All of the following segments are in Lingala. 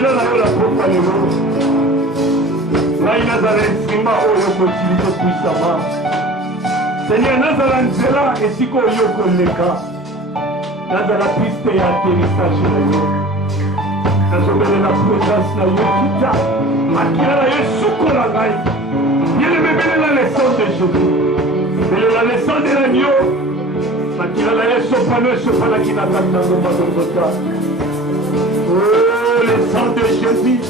makila na yo la pokwa lelo ngai nazala instrument oyo koutilize puissamment Seigneur nazala nzela esika oyo koleka nazala piste ya atterrissage na yo nazobelela présence na yo kita makila na yo esukola ngai bien-aimé belela le sang de Jésus belela le sang de l'agneau makila na yo esopano esopanaki na kati na ngomba Golgotha. Oh, le sang de Jésus.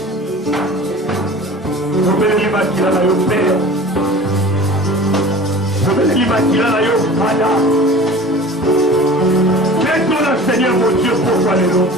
Je vais les maquiller à yo Père. Je vais les maquiller à yo Père. Fais-toi le Seigneur mon Dieu pour les noms.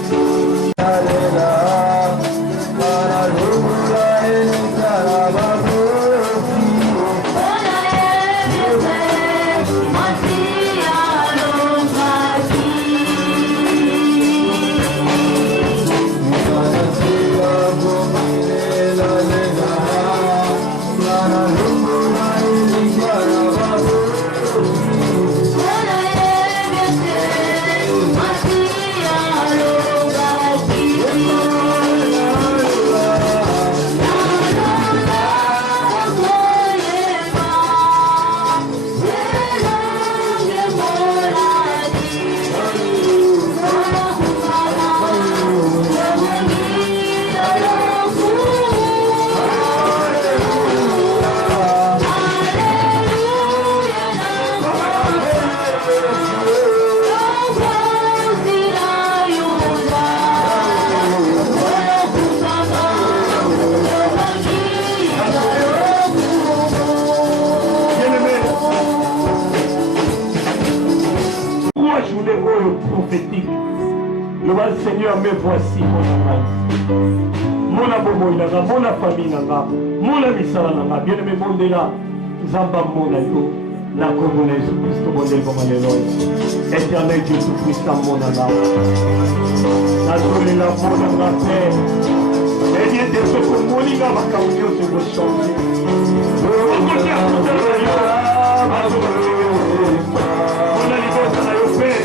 Seigneur, me voici mon abomo ilanga, mon famille nanga, mon misala nanga, bien aimé mon déla, Zamba mon ayo, na kombo na Jésus Christ mon déla comme alléluia. Éternel Dieu tout puissant mon nanga, na tole la mon nanga Père, et bien de ce que mon liga va cambier sur le chantier. On continue à tout on a libéré na yo Père.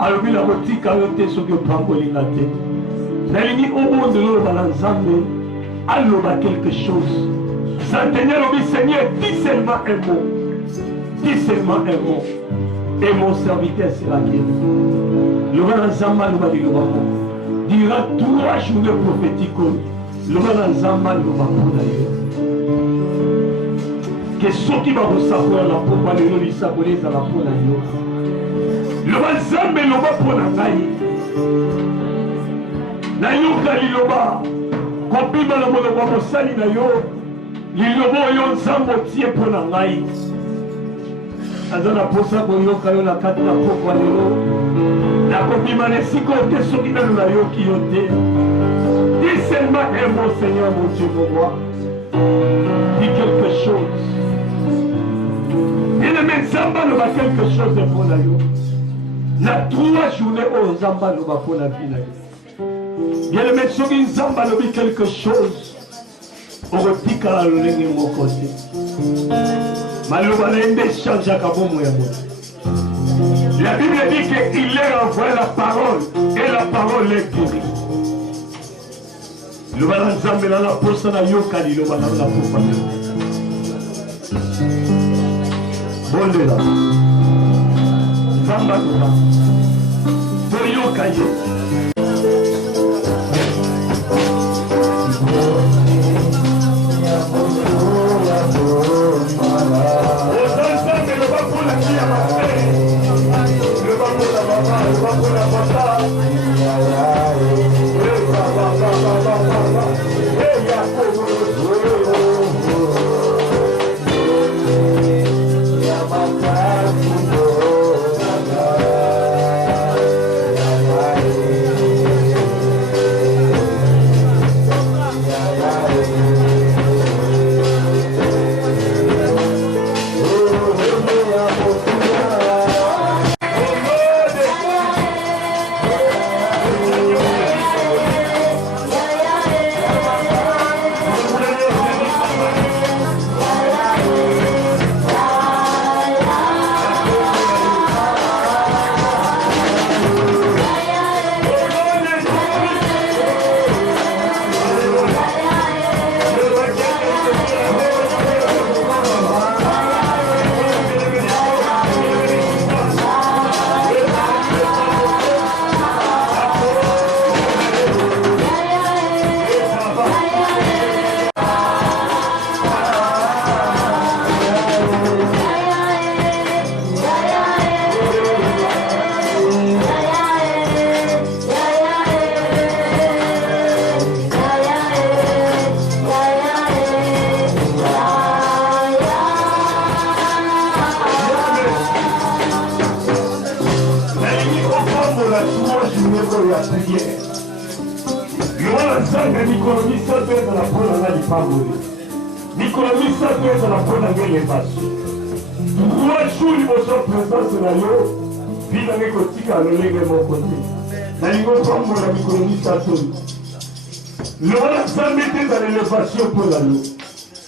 Alors la boutique a été sur le plan pour les gâter. J'ai dit au monde de l'eau ensemble, alors quelque chose. Seigneur, Seigneur, dis seulement un mot. Dis seulement un mot. Et mon serviteur sera guéri. Le Ranzamba nous va dire le dira 3 journées prophétiques. Le Ranzamba nous va d'ailleurs. Que ceux qui vont savoir la peau, les saboler à la peau d'ailleurs. Loba Zambe loba pona ngai na yoka liloba kopima na mono kwa mosali na yo liloba yo nzambo tie pona ngai azana posa boyoka yo na kati na pokwa lelo na kopima na siko te soki na yo ki yo te dis seulement un mot Seigneur mon Dieu pour moi dis quelque chose et le Nzamba loba quelque chose de pour yo na 3 journées au Nzamba loba pour la vie na yo bien le mettre Nzamba lobi quelque chose au retika la lolenge mon côté maloba na ende change à kabomo ya moto. La Bible dit qu'il leur envoie la parole et ta parole est guérie. Le balanzambe dans la poste na yoka di le balanza pour pas. Bon de là. Zamba toba. Pour yoka yo.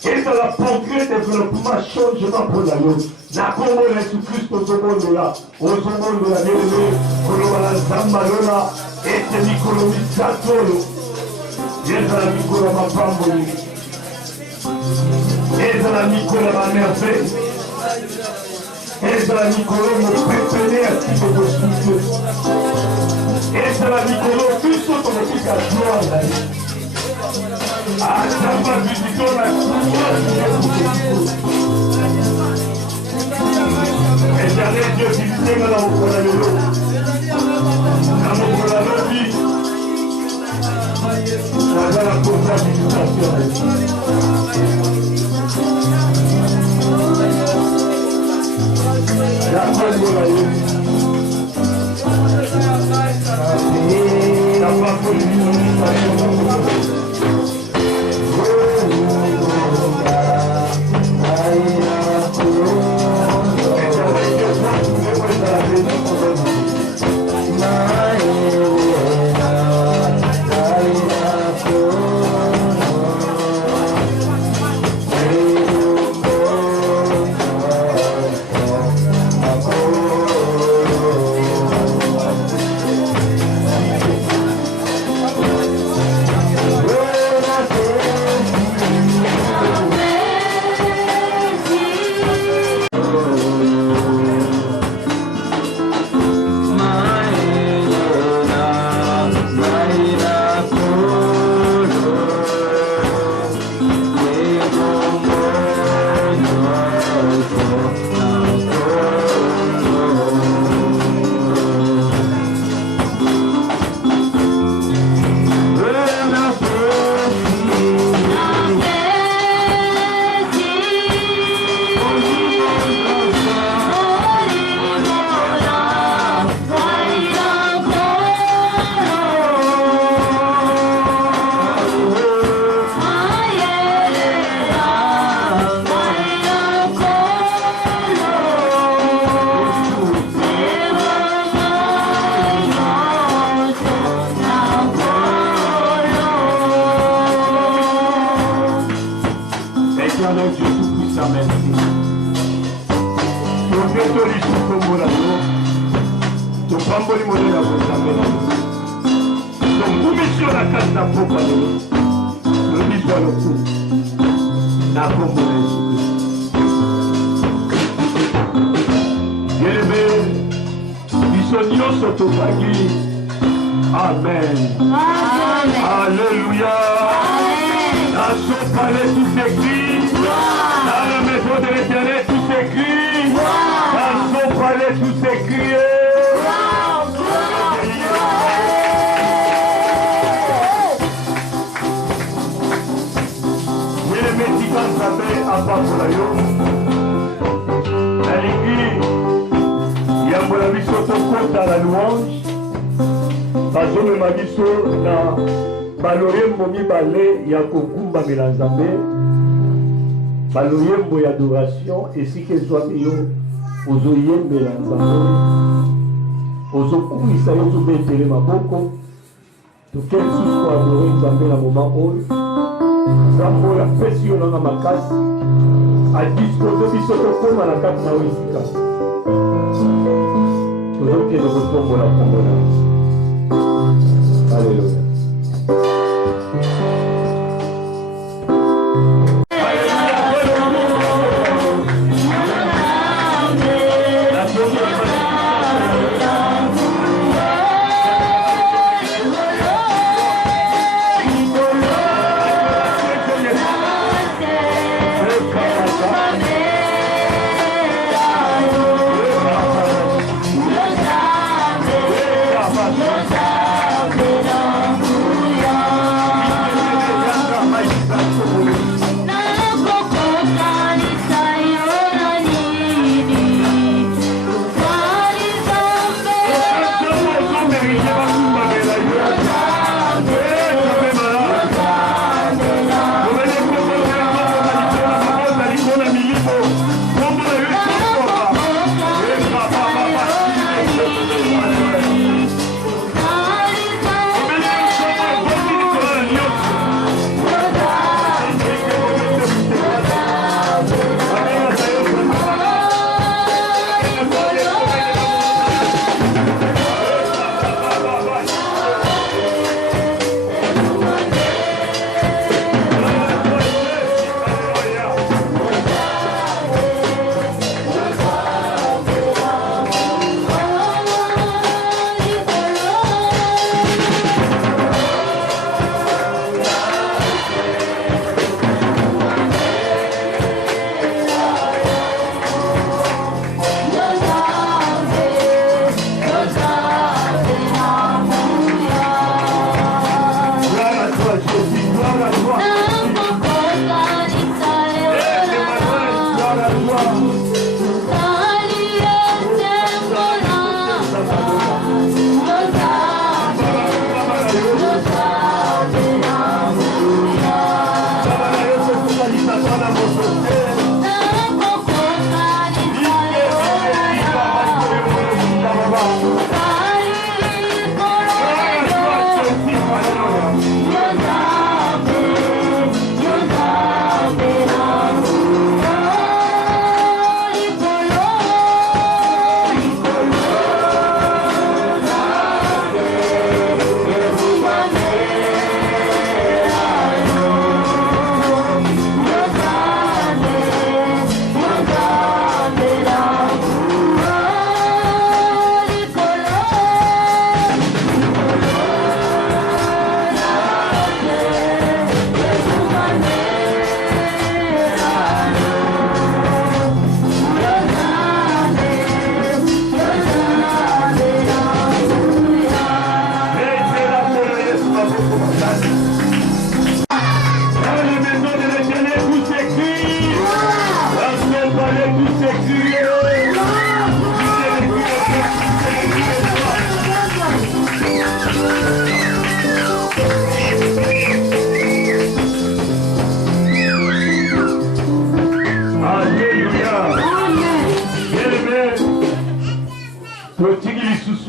Et dans la progrès, développement, changement pour la loi. La Congo, Jésus-Christ, au monde là, au monde là, Kolola Zambalona, et c'est Nicolo Satolo. Ezra Nicola Mapamboli. Ezra Nicola Mamerveille. Ezra Nicola Mopépélé à qui de vos Ezra Nicola, plus autre que la gloire. Ah, ça va visiter la et j'allais Dieu visiter là au Kolalelo. Dans mon Kolalelo, ça va la visitation. La Kolalelo. La Kolalelo. bénédiction na kati na mboka lelo lobi mpo loku na kombo na Yesu Kristo yelebe biso nyonso tozangi amen alléluia dans son palais tout s'écrit dans la maison de l'Éternel tout s'écrit dans son palais tout s'écrit apakola yo nalingi yambola biso tokota na louange bazomema biso na baloyembo mibale ya kogumbamela Nzambe baloyembo ya adoration esika ezwami yo ozoyembela Nzambe ozokumisa yo tobetele maboko toke lisusu koadore Nzambe na moma oyo Nzambe oyo apesi yo nanga makasi adispose biso tokoma na kati na esika tozokende kotombola kombo na Alleluia.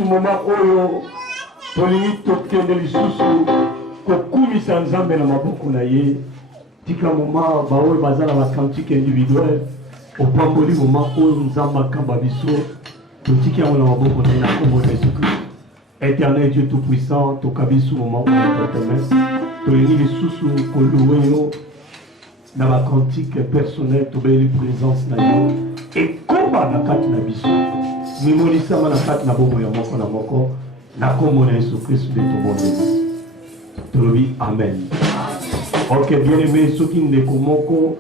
Moma oyo tolingi tokende lisusu kokumisa Nzambe na maboko na ye tika moma baoyo bazala ba cantique individuel opamboli moma oyo Nzambe akamba biso totiki yango na maboko na ye na kombo na Yesu Kristo Éternel Dieu Tout-Puissant, Tokabisu moment pour notre main. Tolingi les sous Koluweyo, dans la cantique personnelle, Tobeli présence na yo. Et combat na kat na biso. Mimolisa ma na kat na bomo ya moko na moko. Na kombo na Yesu Christ de Tobonde. Tolobi Amen. Ok, bien aimé, ceux qui ne komoko,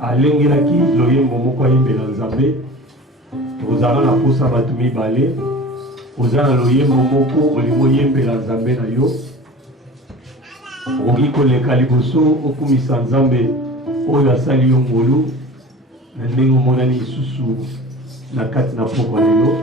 alengelaki, loyembo moko yembela nzambe. Tozala na posa batumi balé. Ozana loyembo moko olimo yembela nzambe na yo. Ogi koleka liboso okumisa nzambe oyo asali yo ngolu na ndenge omonani lisusu na kati na poko na yo.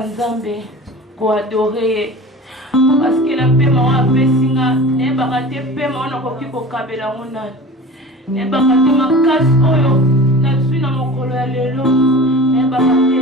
Nzambe ko adorer parce que la paix m'a pesinga ne bakate paix m'a na ko kiko kabela ngona ne bakate makasi oyo na tsui na mokolo ya lelo ne bakate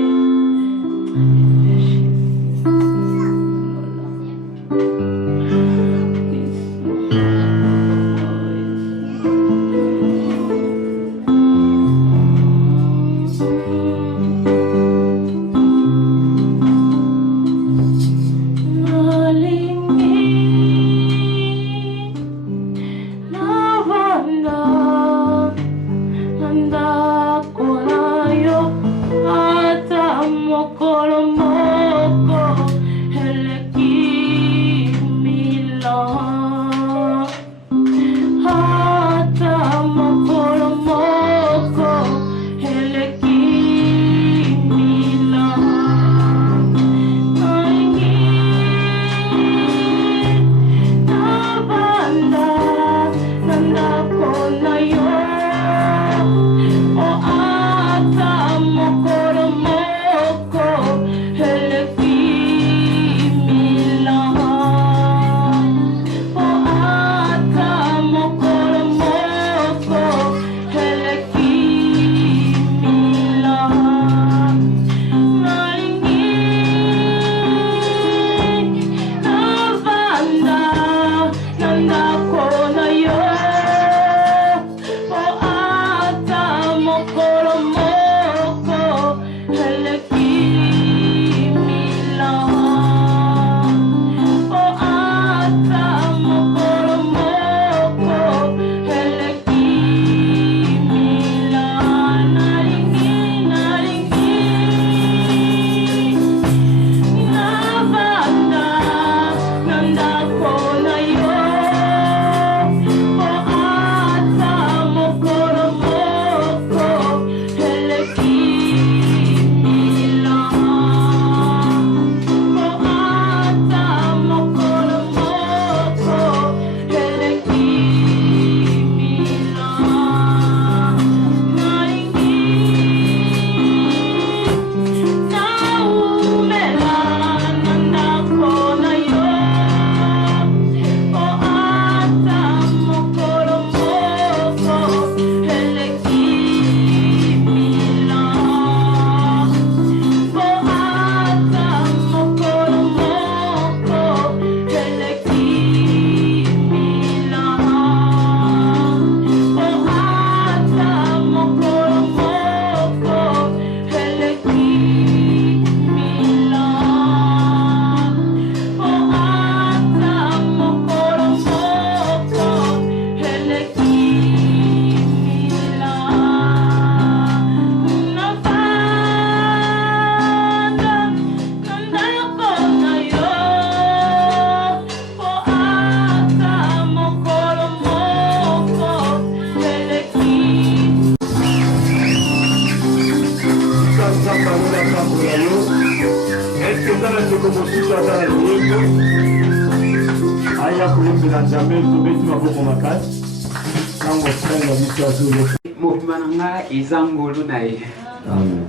Anda korayo at aya kulembela nzambe tobeti maboko makasi ntango osala biso azolo mobima na nga eza ngolu na ye. amen.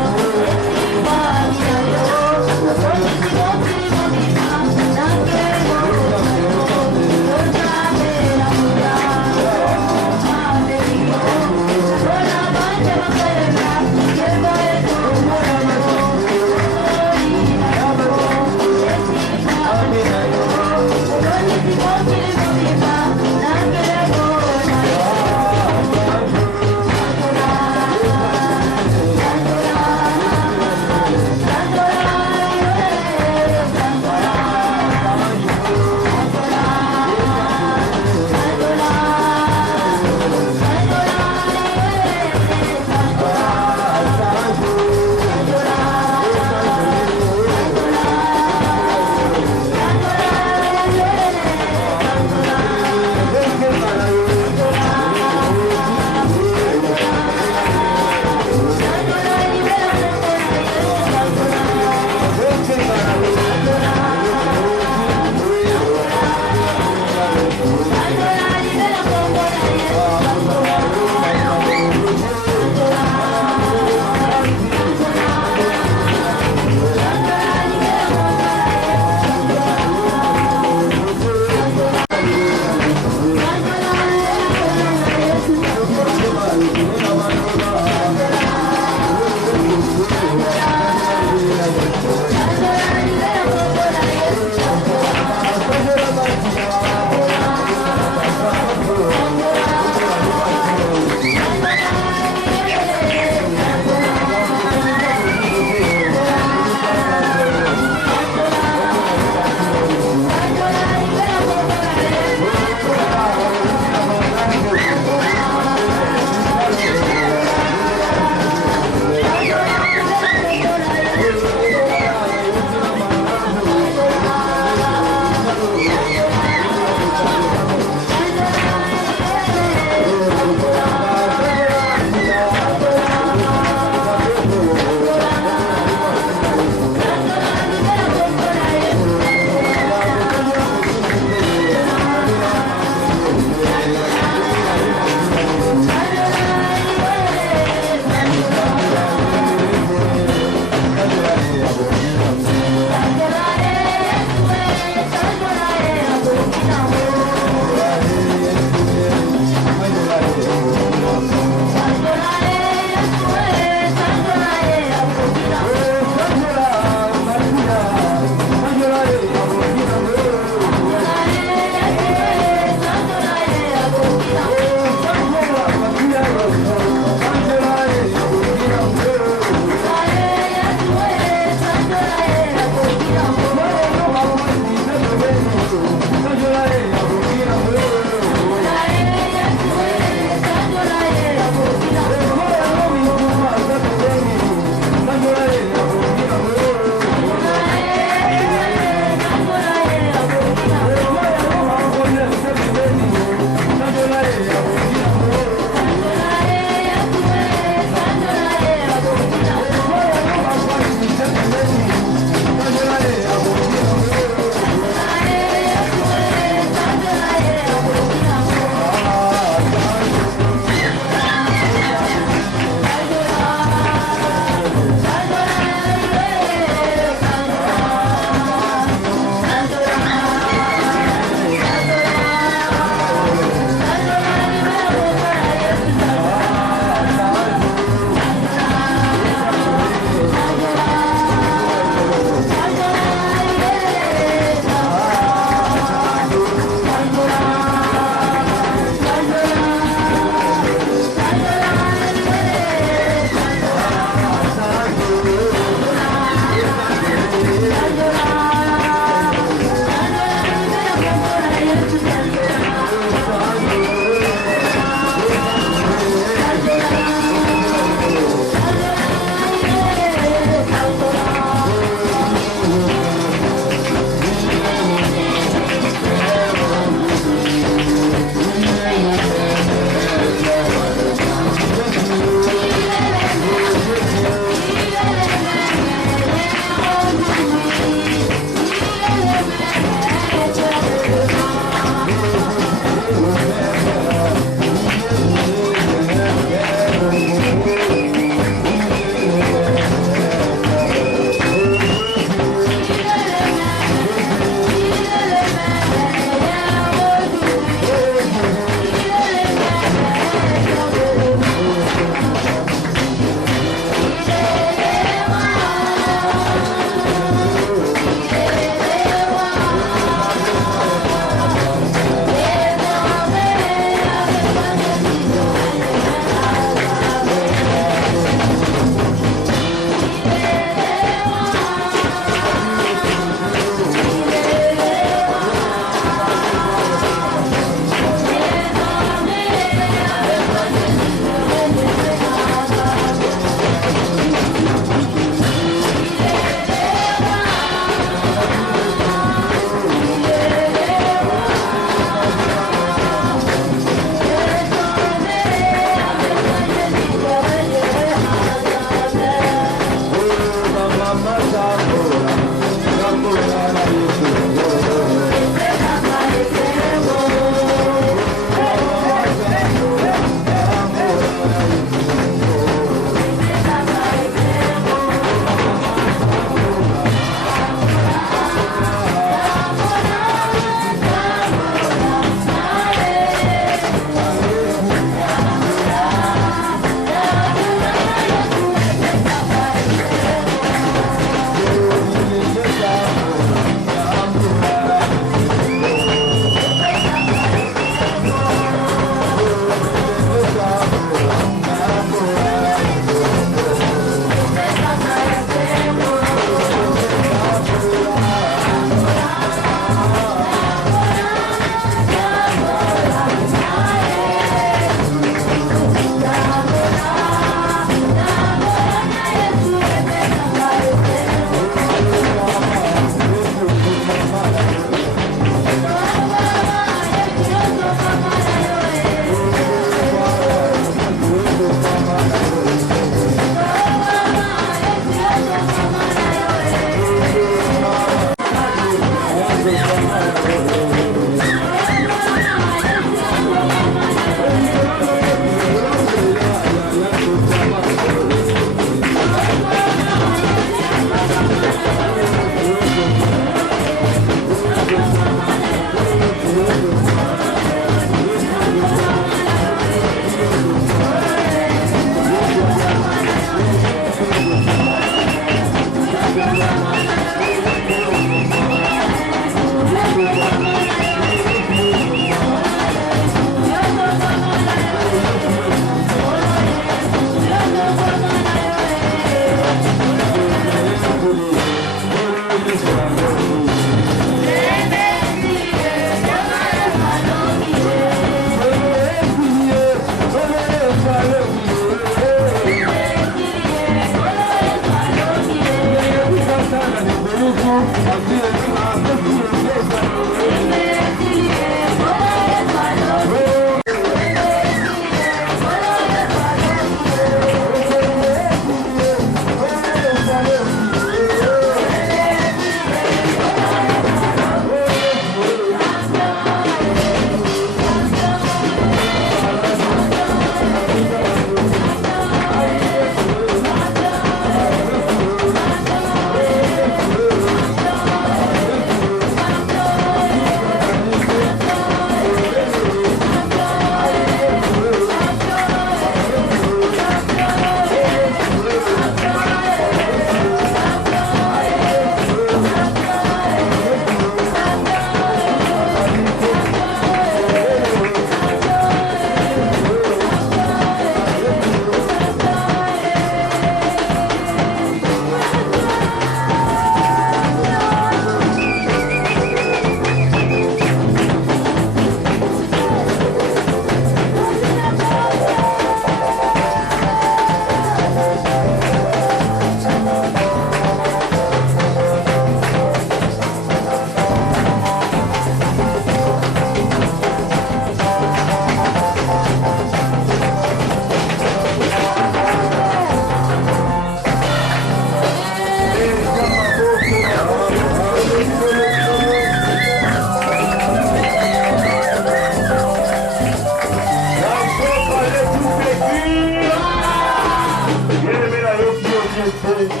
vérité.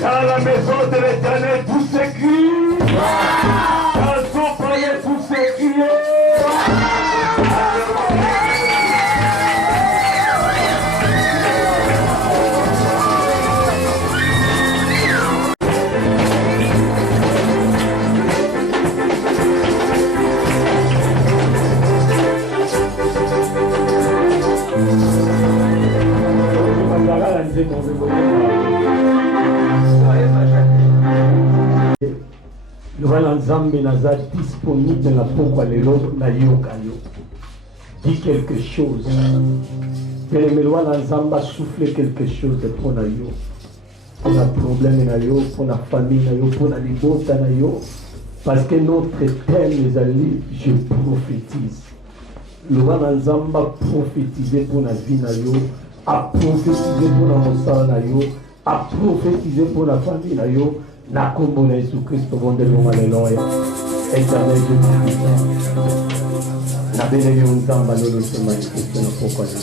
Dans la maison de l'Éternel, tout s'écrit. Dans son palais, tout s'écrit. Lorsque Nzambe naza disponible na pokwa lelo na yoka yo. Dis quelque chose. Que le Lorsque Nzambe souffle quelque chose pour na yo. Pour la problème na yo, pour la famille na yo, pour la libota na yo. Parce que notre thème les alliés, je prophétise. Lorsque Nzambe a prophétisé pour la vie na yo, a prophétisé pour la mosala na yo, a prophétisé pour la famille na yo. Na kombo na Jésus Christ bon de l'homme alléluia. Éternel Dieu puissant. Na bénédiction Nzamba nous se manifeste na pourquoi Dieu.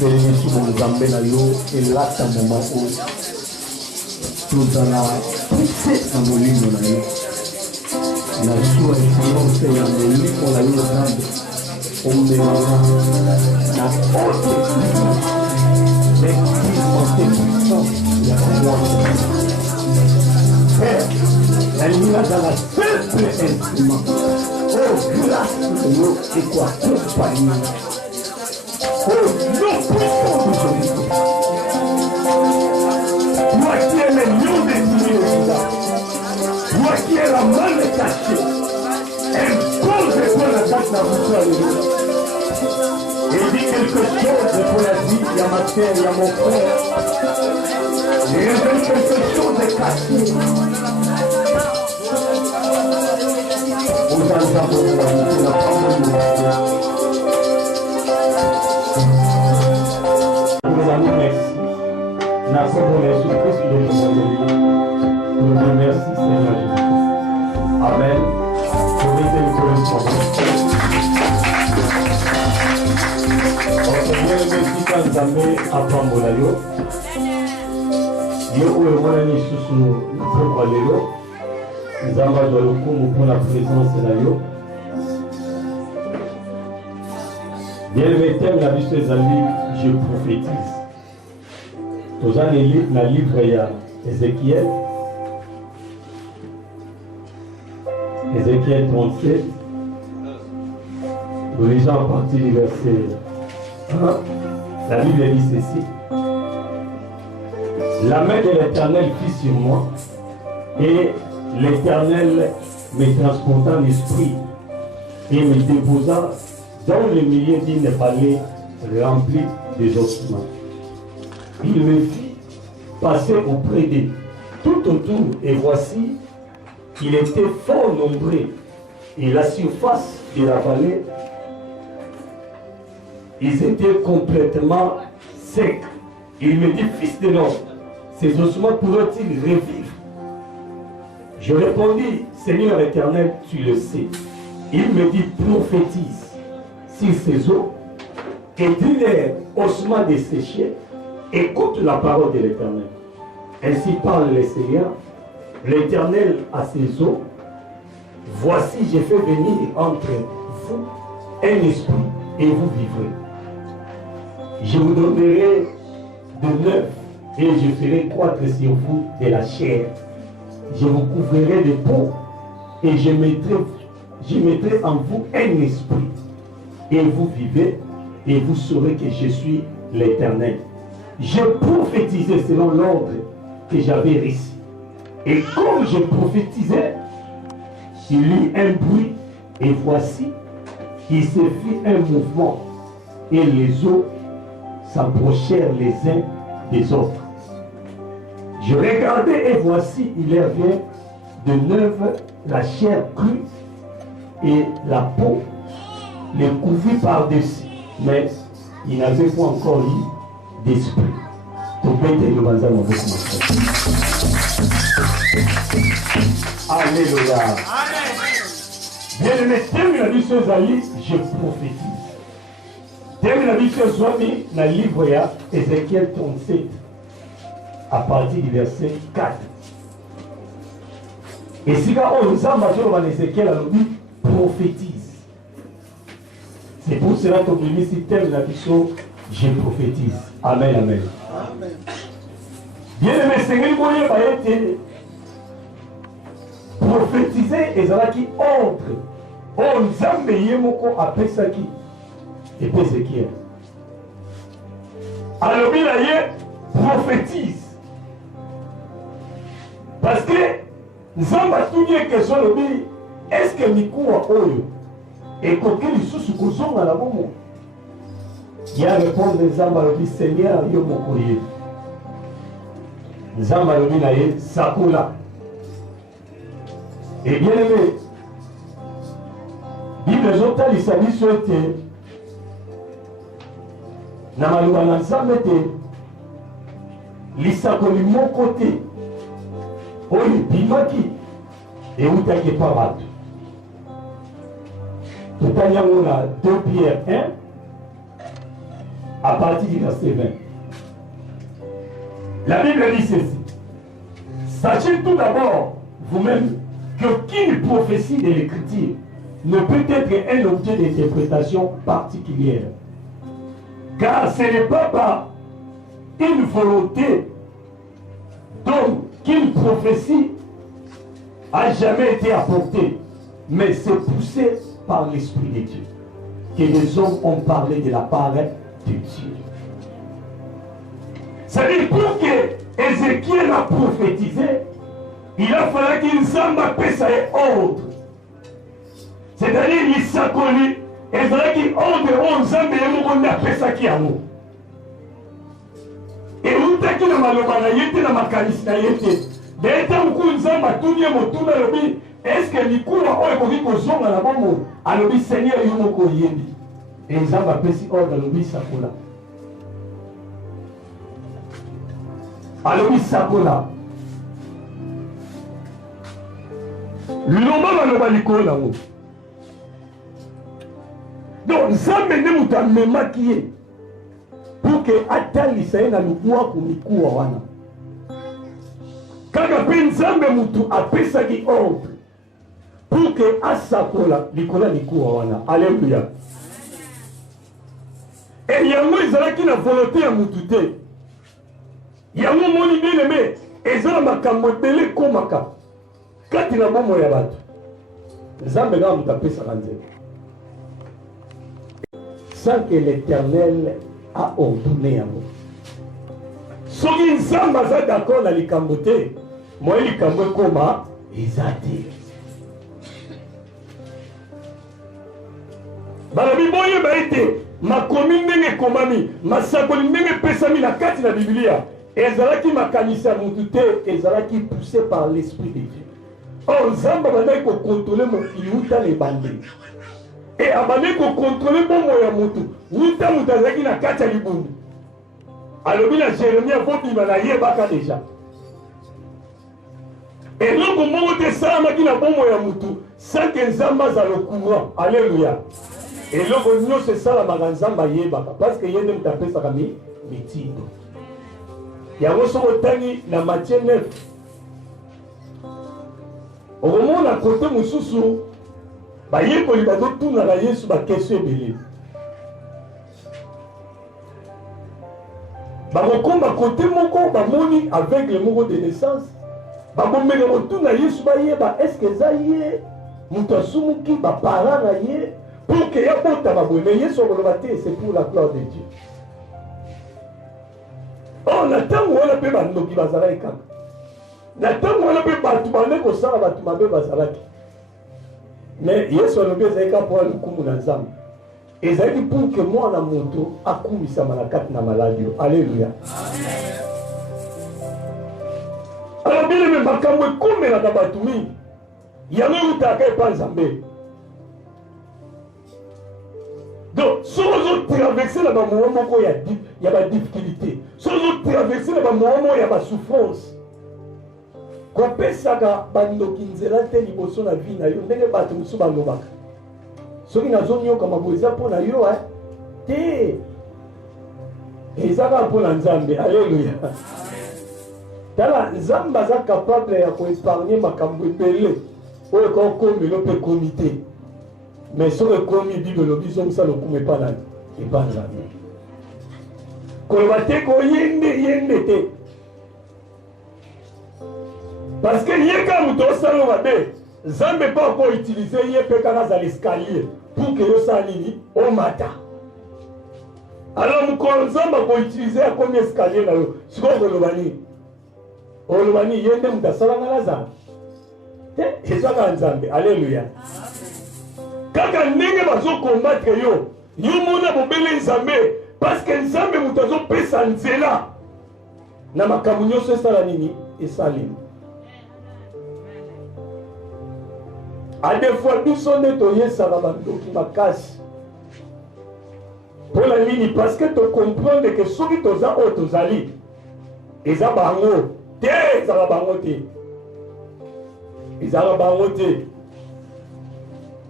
Bénédiction Nzamba na yo et là ta moment où nous allons pousser dans nos lignes na yo. Na joie et silence et dans nos lignes pour la vie Nzamba. On me na haute mais puissant il y a moi. Père, la lumière dans la simple instrument. Oh, grâce de nous et quoi compagnie. Oh, non puissant d'aujourd'hui. Toi qui es le lion désigné au visage. Toi qui es la main cachée. Impose pour la date la bouche à l'église. Et dis quelque chose pour la vie, il y a ma terre, il y a mon frère. Il y a quelque chose de caché. Nous allons merci. Merci pour Jésus-Christ de nous remercie Seigneur Jésus-Christ. Amen. Pour les correspondants. Bien Nzambe apambola yo. Yo oyo mwana lisusu na pokwa lelo. Nzambe azwa lokumu pour la présence na yo. Bien-aimé thème na biso ezali je prophétise. Toza na livre ya Ézéchiel. Ézéchiel 37. Nous lisons à partir du verset 1. La Bible dit ceci. La main de l'Éternel fut sur moi, et l'Éternel me transporta l'esprit et me déposa dans le milieu d'une vallée remplie des ossements. Il me fit passer auprès d'eux tout autour, et voici, il était fort nombreux, et la surface de la vallée, ils étaient complètement secs. Il me dit, fils de l'homme, ces ossements pourraient-ils revivre? Je répondis, Seigneur éternel, tu le sais. Il me dit, prophétise sur ces eaux, et dis-leur, ossements desséchés, écoute la parole de l'Éternel. Ainsi parle le Seigneur, l'Éternel à ses eaux. Voici, j'ai fait venir entre vous un esprit, et vous vivrez. Je vous donnerai de neuf, et je ferai croître sur vous de la chair. Je vous couvrirai de peau, et je mettrai en vous un esprit, et vous vivez, et vous saurez que je suis l'Éternel. Je prophétisais selon l'ordre que j'avais reçu. Et comme je prophétisais, il y eut un bruit, et voici, il se fit un mouvement, et les eaux s'approchèrent les uns des autres. Je regardais, et voici, il y avait de neuf la chair crue, et la peau les couvrit par-dessus, mais il n'avait pas encore eu d'esprit. Alléluia. Bien-aimé, thème la vie sur Ali, je prophétise. Thème la vie sur Swami, la livre ya Ézéchiel 37. à partir du verset 4. Et si on nous a majoré dans Ézéchiel, on dit prophétise. C'est pour cela que le ministre thème la mission, je prophétise. Amen, amen. Amen. Bien aimé, Seigneur, vous voyez, prophétiser et ça qui entre. On nous a meillé mon appelle ça qui et Ézéchiel. Alors il a dit prophétise. Parce que nous avons tout dit que sur le dit est-ce que Mikoua Oyo et coquin sous à la moment il y a répondu les âmes à dit Seigneur yo mon courrier. Les âmes à dit Sakula. Et bien aimé, Bible Jota l'Israël souhaité na maluwa na nzambe te lisakoli moko te oyo ebimaki eutaki epa bato totali yango na 2 Pierre 1 à partir du verset 20. La Bible dit ceci: sachez tout d'abord vous-même qu'aucune prophétie de l'écriture ne peut être un objet d'interprétation particulière. Car ce n'est pas par une volonté d'homme qu'une prophétie a jamais été apportée, mais c'est poussé par l'Esprit de Dieu que les hommes ont parlé de la part de Dieu. C'est-à-dire pour que Ézéchiel a prophétisé, il a fallu qu'il s'en appelle ça ordre. C'est-à-dire il s'est connu. ezalaki ordre oyo nzambe ye moko nde apesaki yango eutaki na maloba na ye te na makanisi na ye te de ta moku nzambe atuni ye motuna alobi eske likuwa oyo ekoki kozonga na bomo alobi seigneur yo moko oyebi e nzambe apesi ordre alobi sakola alobi sakola lomba baloba likolo nango. Donc, nzambe nde mutu amemaki ye pour que atalisa ye na lubwaku mikuwa wana. Kaka mpe nzambe mutu apesaki ordre pour que asakola likola likuwa wana. Alléluia. Et yango ezalaki na volonté ya mutu te. Yango moni bien aimé eza na makambo ebele ekomaka kati na bomoi ya bato. Nzambe kaka mutu apesaka nzela sans que l'Éternel a ordonné yango. Soki nzambe aza d'accord na likambo te, moi likambo ekoma eza te. Balobi boyeba ete makomi ndenge ekomami masakoli ndenge epesami na kati na Biblia ezalaki makanisi ya mutu te, ezalaki poussé par l'Esprit de Dieu. Or nzambe abandaki kokontrole mokili wuta na ebandeli. Et abandé ko contrôler bon moya mutu wuta mutu azaki na kati ya libundu alobi na Jérémie bobima na ye baka déjà eloko moko te esalamaki na bomoi ya mutu sans que nzambe azala au courant. Alléluia. Eloko nyonso esalamaka nzambe ayebaka parce que ye nde mutu apesaka mitindo yango soki otangi na Matthieu 9 okomona kote mosusu bayekoli bazotunaka Yesu bakesio ebele bakokomba kote moko bamoni aveugle moko de naissance bakomeka kotuna Yesu bayeba eske eza ye moto asumuki bapara na ye pour que yabotama boye mais Yesu akoloba te c'est pour la gloire de Dieu. Or na ntango wana mpe bandoki bazalaki kaka na ntango wana mpe bato bande kosala bato mabe bazalaki. Mais Yesu alobi ezalaki mpo lukumu na nzambe ezalaki pour que mwana moto akumisama na kati na maladi oyo. Alléluia. Alors bien aimé makambo ekomelaka bato mingi yango eutaka epa nzambe. Donc soki ozotraverse na bamoment moko ya badifficulté soki ozotraverse na bamoment moko ya basouffrance kopesaka bandoki nzela te liboso na vie na yo ndenge bato mosusu balobaka soki nazonyoka makambo eza mpo na yo te eza kaka mpo na nzambe. Alléluia. tala nzambe aza capable ya koépargne makambo ebele oyo ekokomelo mpe komite mais soki ekomi bible elobi zongisa lokumu epa nani epa nzambe koloba te koyende te parce que ye kaka moto osala mabe nzambe mpe akoutilize ye mpe kaka aza l'escalier pour ke yosala nini omata alors mokolo nzambe akoutilize akomi escalier na yo sikoyo koloba nini oloba nini ye nde moto asalanga lazaro te ezwaka nzambe alleluya kaka ndenge bazokombatre yo mona bobele nzambe parce que nzambe moto azopesa nzela na makambo nyonso esala nini esalemi adefoi biso nde toyesaka bandoki makasi mpola nini parce que tocomprendre ke soki toza oyo tozali eza bango te ezala bango te ezala bango te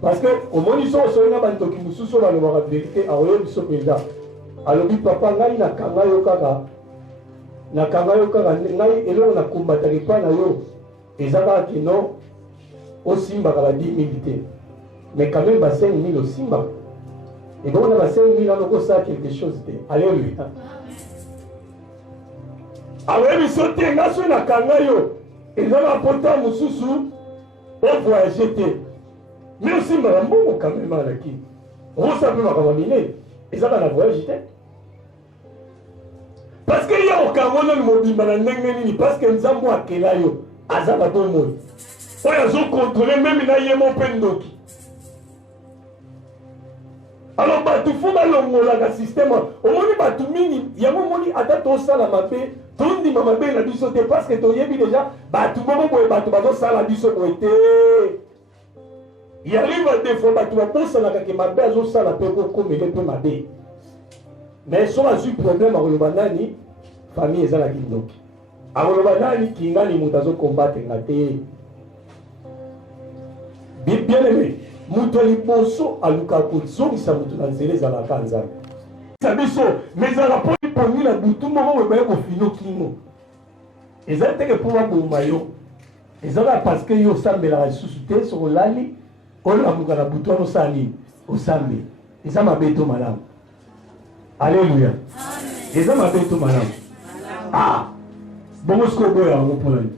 parce que omoni so osoyi na bandoki mosusu balobaka verité aoyo biso mpenza alobi papa ngai nakanga yo kaka ngai eloko nakombataka epa na yo eza kaka kino osimbaka ba 10 000 te mais quand même ba 5 000 osimbaka ebongo na ba 5 000 ano kosala quelque chose te alleluya aloyebi so te nga so nakanga yo eza na pota mosusu ovoyage te mais osimbaka mbongo quand même alaki okosa mpe makambo minene ezaka na voyage te parce que ye okanga nani mobimba na ndenge nini parce que nzambe akela yo aza na bomoi oyo azokontrole meme na ye mo mpe ndoki alors bato fo balongolaka systeme omoni bato mingi yango omoni ata tosala mabe tondima mabe na biso te parce que toyebi deja bato moko boye bato bazosala biso boye te yariva defo bato babosanaka ke mabe azosala mpe kokomele mpe mabe mais so azwi problème akoloba nani famille ezalaki ndoki akoloba nani kingani moto azokombatre nga te bien aimé moto liboso alukaka kozongisa moto na nzela ezalaka nzambe sa biso mais ezalaka mpo lipongi na butu moko boye baye kofino kino ezali teke mpo baboma yo ezalaka parce que yo osambelaka lisusu te soki olali olamuka na butu wana osala nini osambe eza mabe to malamu alleluya eza mabe to malamu bongo sikoyo boya yango mpona ni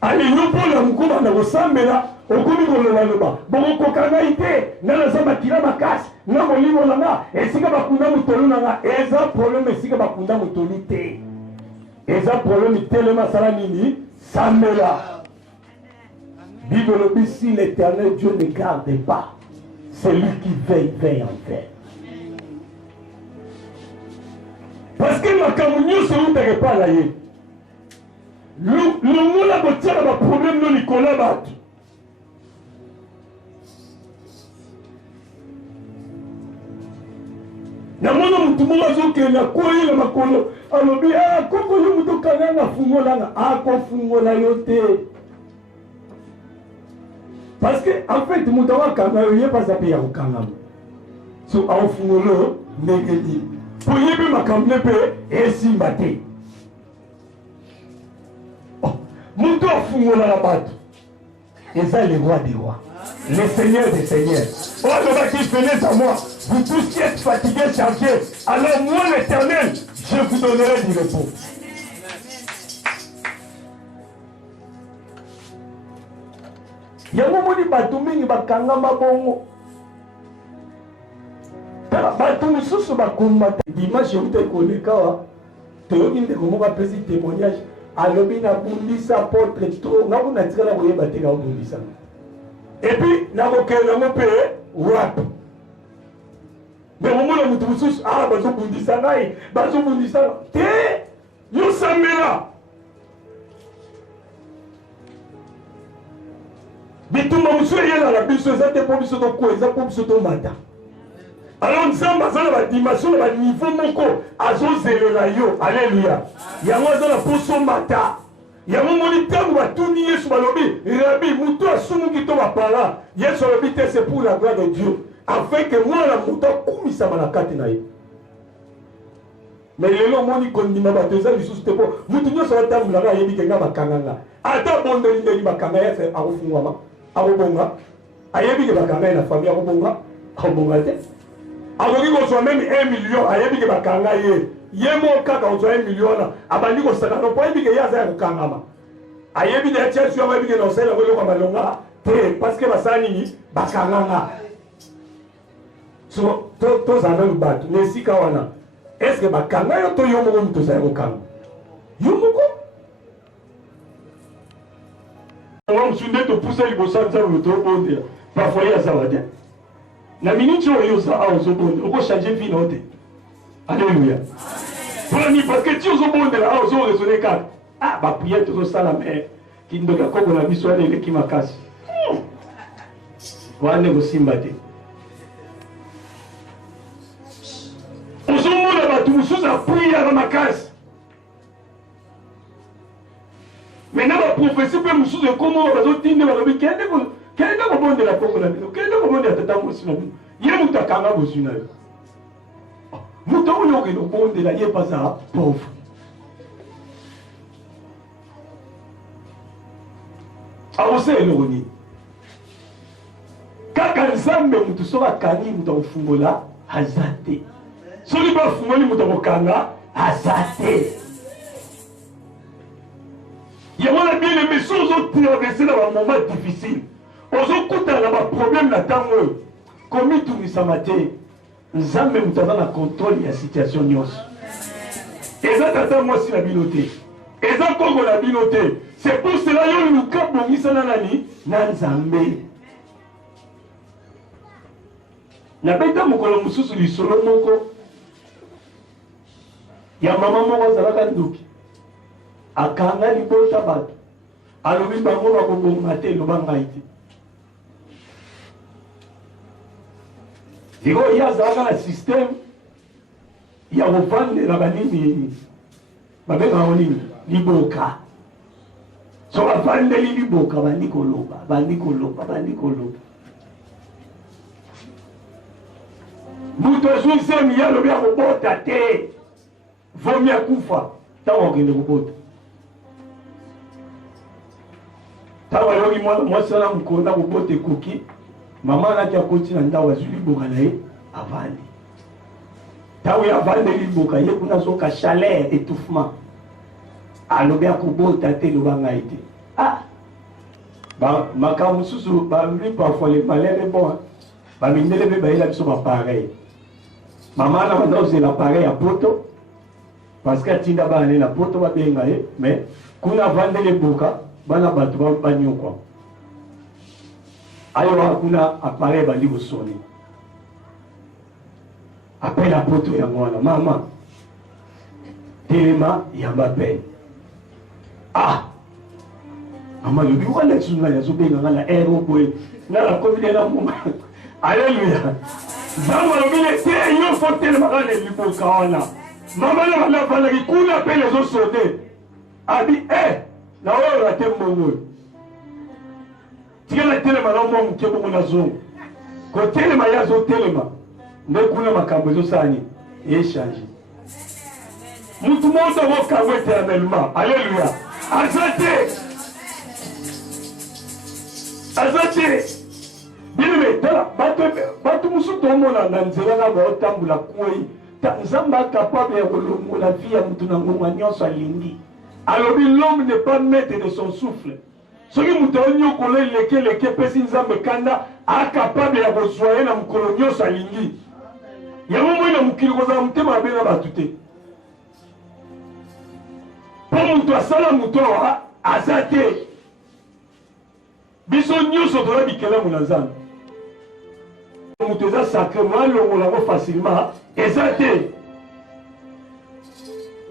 alinyo mpona mokoba na kosambela okomi kolobaloba bokokoka ngai te nga naza makila makasi nga molimo na nga esika bakunda motolu na nga eza problème esika bakunda motolu te eza problème telema asala nini sambela bible elobi si l'éternel Dieu ne garde pas celui qui veille en fait parce que makambo nyonso eutaka epai na ye longola kotiaka baproblème no likolo ya bato namona motu moko azokende akoyela makolo alobi koko yo moto kanganga fungolanga akofungola yo te parce que en fait moto akokanga yo ye mpasa mpe ya kokangama so aofungola yo ndenge nini po ye mpe makambo ne mpe esimba te moto afungolaka bato eza le roi des rois le seigneur des seigneurs oh lobaki venez à moi vous tous qui êtes fatigués chargés alors moi l'éternel je vous donnerai du repos yango moni bato mingi bakangama bongo bato mosusu bakomata dimanche euta ekoleka wa toyoki ndeko moko apesi témoignage alobi nabundisa apotre tro nga kuna tikala koyeba te nakobundisa epuis nakokende nango mpe wapi me omona moto mosusu bazobundisa ngai bazobundisa te yosambela bitumba mosusu eyelaka biso eza te mpo biso tokoa eza mpo biso tomata alors nzambe aza na badimension na baniveau moko azozelela yo alleluya yango aza na poso mata yango moni ntango batuni yesu balobi rabi moto asumuki to bapara yesu alobi te c'est pour la gloire de Dieu afin que mwana moto akumisama na kati na ye mais lelo moni kondima bato eza lisusu te po mutu nyonso atambulaka ayebi ke nga bakanganga ata bondeli ndeli bakanga ye fe akofungwama akobonga ayebi ke bakanga ye na famille akobonga te akoki kozwa meme 1 million ayebi ke bakanga ye mo kaka kozwa 1 million na abandi kosaka no po ayebi ke ye aza ya kokangama ayebi de atia su ayebi ke na osala yango eloko malonga te parce que basala nini bakanganga so tozala bato na esika wana est ce que bakanga yo to yo moko mutu ozali kokanga yo moko nga mosu nde topusa liboso ya nzambe tobondela parfois ye azala te na miniti oyo oza awa ozobondela okochange vi na yo te alleluya mpona parce que ti ozobondela awa ozoresone kaka bapriere tozosala me kindoki akobola biso wana eleki makasi wana nde kosimba te ozomona bato mosusu apriere makasi maintenant baprofesi mpe mosusu ekomoka bazotinde balobi kende kobondela koko na bino kende kobondela tata mosi na bino ye moto akanga bozwi na yo moto oyo okende kobondela ye baza pauvre akosala eloko nini kaka nzambe moto soki akangi moto akofungola aza te soki bafungoli moto akokanga aza te yango na bien aimé so ozotraverse na bamoment difficile ozokutana na baproblème na ntango oyo komitumisama te nzambe moto aza na contrôle ya situation nyonso eza tata mwasi na bino te eza kongo na bino te c'est pour cela yo luka bongisana nani na nzambe nabeta mokolo mosusu lisolo moko ya mama moko azalaka ndoki akanga libota bato alobi bango bakobonga te eloba ngai te iko ye azalaka na systeme ya kovandela banini babengaka nini liboka so bavandeli liboka bandi koloba moto azwi nsemi ye alobi akobota te vomi akufa ntango akende kobota ntango ayoki mwasi wana mokonda kobota ekoki mama anaki akoti na ndako azwi liboka na ye avandi ntango ye avandeli liboka ye kuna azoka chaleur étouffement alobi akobota te eloba ngai te makambo mosusu balobi parfois le malheur est bon bamindele mpe bayela biso bapareil mama ana banda ozela pareil ya poto parce que atinda bana ne na poto babenga ye mais kuna avandeli eboka bana bato banyokwa ayo kuna appareil bandi kosoni apres la poto yango wana mama telema yamba pene mama lobi wana esunga yazobenga nga na ero boye nga nakomi na moma alleluya nzambe alobile te yo fo telema kaka na liboka wana mama na navandaki kuna mpe ezosone abi na oyo na te mbongo tikala telema na mwa moke bongo na zongo kotelema ye azotelema nde kuna makambo ezosani echange mutu moto akokango éternellement alleluya aza te bilime tala bato mosusu tomona na nzela na baotambola kwei nzambe acapable ya kolongola vi ya mutu na ngonga nyonso alingi alobi l'homme n'est pas maître de son souffle soki mutu aonyokola eleke epesi nzambe kanda acapable ya kozwa ye na mokolo nyonso alingi yango moi na mokili kozala motema mabe na bato te mpo mutu asala mutu awa aza te biso nyonso toza bikelamu na nzambe mutu eza sacre mwalongola yango facilement eza te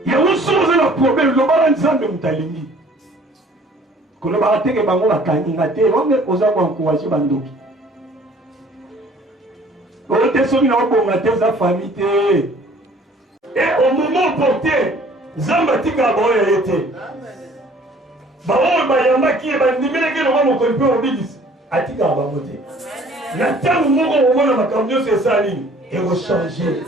yango soki oza na problème lobaka nzambe mutu alingi kolobaka teke bango bakaninga te onge oza koencourage bandoki oyo te soki na obonga te eza famille te au moment opportun nzambe atikaka baoyo ye te baoyo bayambaki ye bandimeleki elongo mokoli mpe obilisi atikaka bango te na ntango moko omona makambo nyonso esala nini ekochange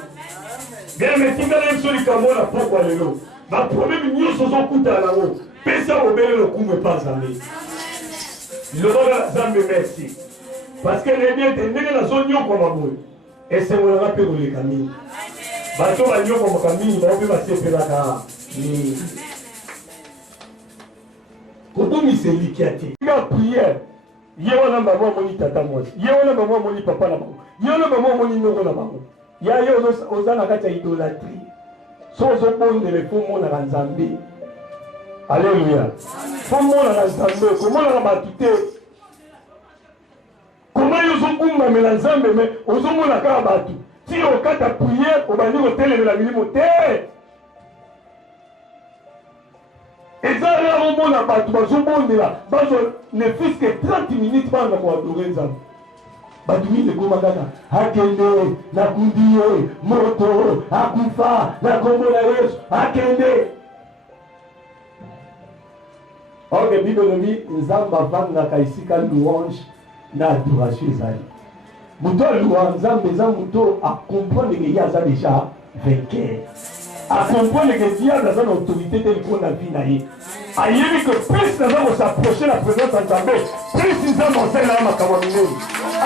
bien mais tingala biso likambo na pokwa lelo baproblème nyonso ozokutana nango pesa obele lokumu epa nzambe lobaka nzambe merci parce que nayebi ete ndenge nazonyokwama boye esengolanga mpe koleka mingi bato banyokwamaka mingi bao mpe basepelaka mingi kotomisa elikia te ga priere ye wana bango amoni tata mwasi ye wana bango amoni papa na bango ye wana bango amoni ndongo na bango ya ye oza na kati ya idolatrie so ozobondele fo monaka nzambe alleluya fo monaka nzambe komonaka bato te koma yo ozogumbamela nzambe me ozomona kaka bato ti okata priere obandi kotelemela milimo te eza ya omona bato bazobondela bazwa ne fils que 30 minutes banda koadore nzambe bato mingi ekoma kaka akende nakundi ye moto akufa na kombo na yesu akende oke bible elobi nzambe avandaka esika louange na adoration ezali moto aluwa nzambe eza moto akomprendre ye aza déjà vainqueur akomprendre que diable aza na autorité te likolo na vie na ye ayebi que plus naza kosapproche na présence ya nzambe plus nzambe osalelaka makambo ya minene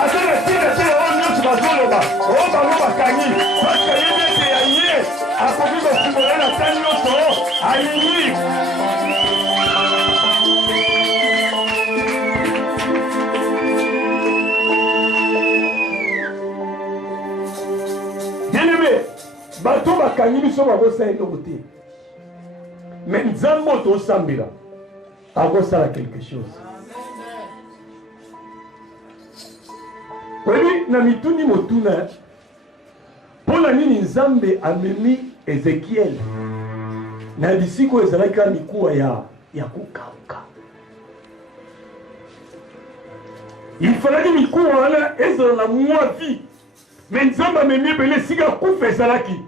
aza na ntina te oyo nyonso bazoloba oyo bango bakangi parce ayebi ete ya ye akoki kofungola na ta nyonso alingi bato bakangi biso bakosala eloko te mais nzambe oyo tosambela akosala quelque chose oyebi na mituni motuna mpo na nini nzambe amemi ezekiel na bisika oyo ezalaki ka mikuwa ya kokauka ifalaki mikuwa wana ezala na mwa vie mais nzambe amemi ebele esika kufa ezalaki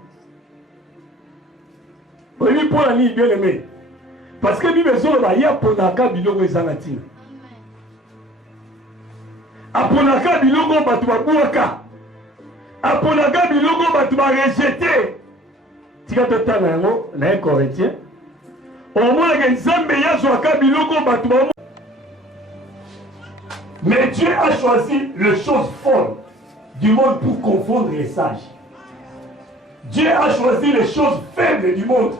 oyebi mpo na nini bien aimé parce que bible ezoloba ye aponaka biloko eza na ntina aponaka biloko bato babwaka aponaka biloko bato barejete tika totana yango na ye corinthien omonaka nzambe yazwaka biloko bato ba mais Dieu a choisi les choses folles du monde pour confondre les sages. Dieu a choisi les choses faibles du monde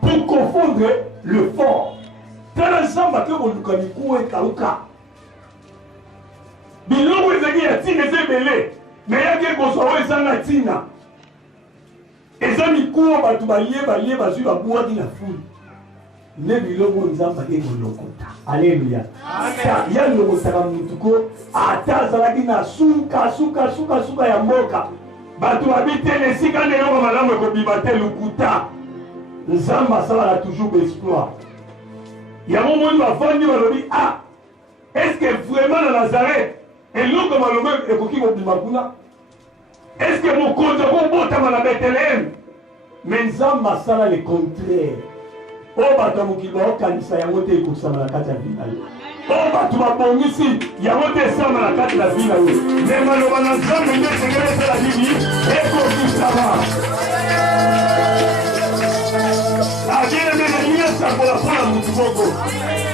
pour confondre le fort. Tala nzamba ke boluka mikuwa ekauka biloko ezaki ya ntina eza ebele me yaki ekozwa oyo eza na ntina eza mikuwa bato balie bazwi babwaki na fulu nde biloko nzambe ake kolokota alleluya ya lokotaka mutu ko ata azalaki na suka ya mboka bato babi te na esika nde eloko malamu ekobima te lukuta nzambe asalaka toujours baexploit yango moni bafandi balobi est ce que vraiment na Nazareth eloko maloba ekoki kobima kuna est ce que mokonzi akobotama na Bethlehem mais nzambe asala le contraire oyo bato ya mokili baokanisa yango te ekosama na kati ya vi na yo oyo bato babongisi yango te esama na kati na vi na yo me maloba na nzambe nde esengeli esala nini ekokisama abieleme nalingi esakola mpona motu moko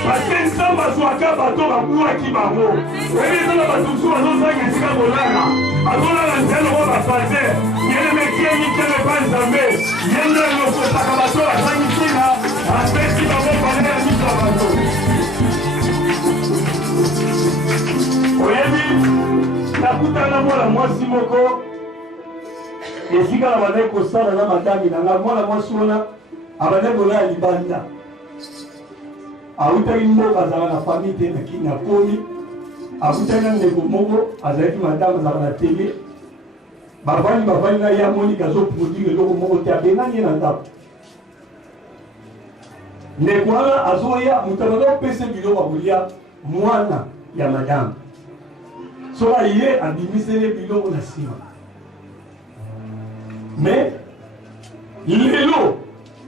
pase nzambe azwaka bato babwaki bango oyebi eza na bato mosusu bazozanga esika kolala azolala nzela oyo bapaster yeleme kienyikiele pa nzambe yende lokotaka bato azangi ntina apesi bango bale ya miso ya bato oyebi nakutana mwana mwasi moko esika na bandaki kosala na madami nanga mwana mwasi wana abandaki kolala libanda awutaki mboka azalaka na famille te nakini akomi awutaki na ndeko moko azalaki madame azalaka na tele bavandi na ye amoni kazoproduire eloko moko te abengani ye na ndako ndeko wana azoya moto azopesa biloko akolia mwana ya madame so aye abimisele biloko na nsima mais lelo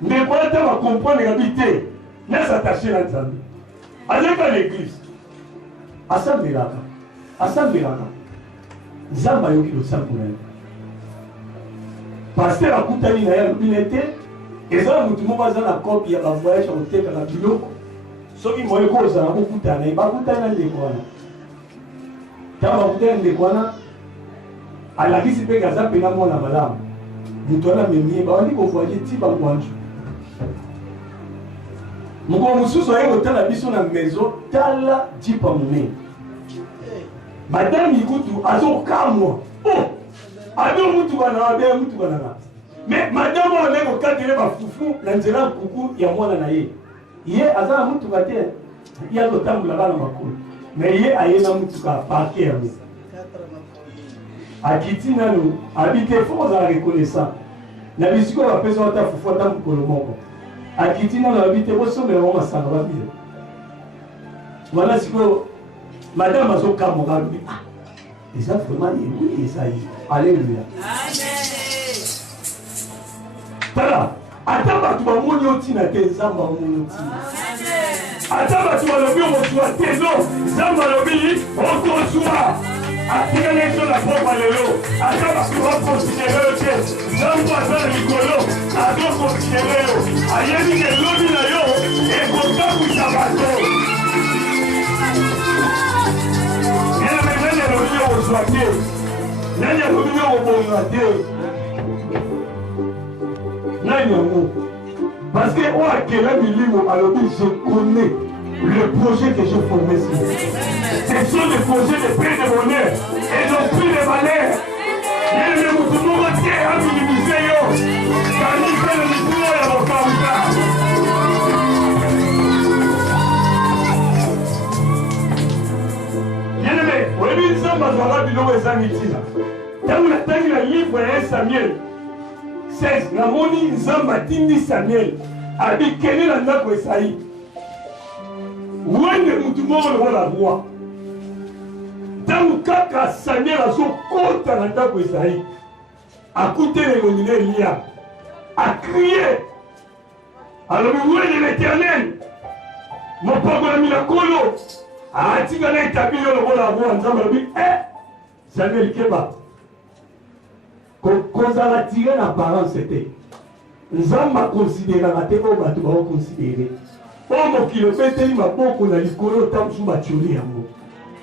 ndeko wana te bakomprendre kabi te nasatashe na nzambe azalaka na eglise asambelaka nzambe ayoki losambo na ye pasteur akutani na ye alobi na ete ezala motu moko aza na copie ya bavoyage ya kotekaka biloko soki moye ko ozala kokutana na ye bakutani na ndeko wana ntango bakutani na ndeko wana alakisi mpe aza mpena mwana malamu moto wana amemi ye bawandi kovoyage ti bangwanju mokolo mosusu aye kotala biso na maison tala jipa monene madame ikutu azokamwa ado mutuka na abe mutuka na mais madame wana kokatele bafufu na nzela kuku ya mwana na ye ye azala mutuka te ye azotambola bana makolo mais ye aye na mutuka parke yango akiti nano abite fo ozala reconnaissant na bisiko bapesa wata fufu ata mokolo moko akiti nano abite bosomela ngo masanga babile wana siko madame azokamwa babi eza vraiment yebi eza ye alléluia tala ata bato bamoni otina te nzambe amoni otina ata bato balobi okozwa te no nzambe alobi okozwa atikali ezo na pokwa lelo ata bato bakonsidere yo te nzambe aza na likolo azokonsidere yo ayebi ke elobi na yo ekotakwisa bato nani alobi okozwa te nani alobi okobonga te nani yango parce que oyo akela milimo alobi je connais le projet que j'ai formé ici ce sont des projets de paix de bonheur et non plus de malheur yele mutu moko te aminimise yo kanise le mikumo ya bokauta yele oyebi nzambe azwaka biloko ezangi ntina ntango natangi na livre ya Samuel 16 namoni nzambe atindi Samuel abikende na ndako Esayi wende mutu moko lokola roi ntango kaka Samuel azokota na ndako Esayi akutele elongi na Eliya akrie alobi wende l'Éternel mopakolami na nkolo atika na etabi yo lokola roi nzambe alobi Samuel keba kozala tire na apparence te nzambe akonsideraka te oyo bato baokonsidere oyo mokili ebeteli maboko na likolo ota mosusu batioli yango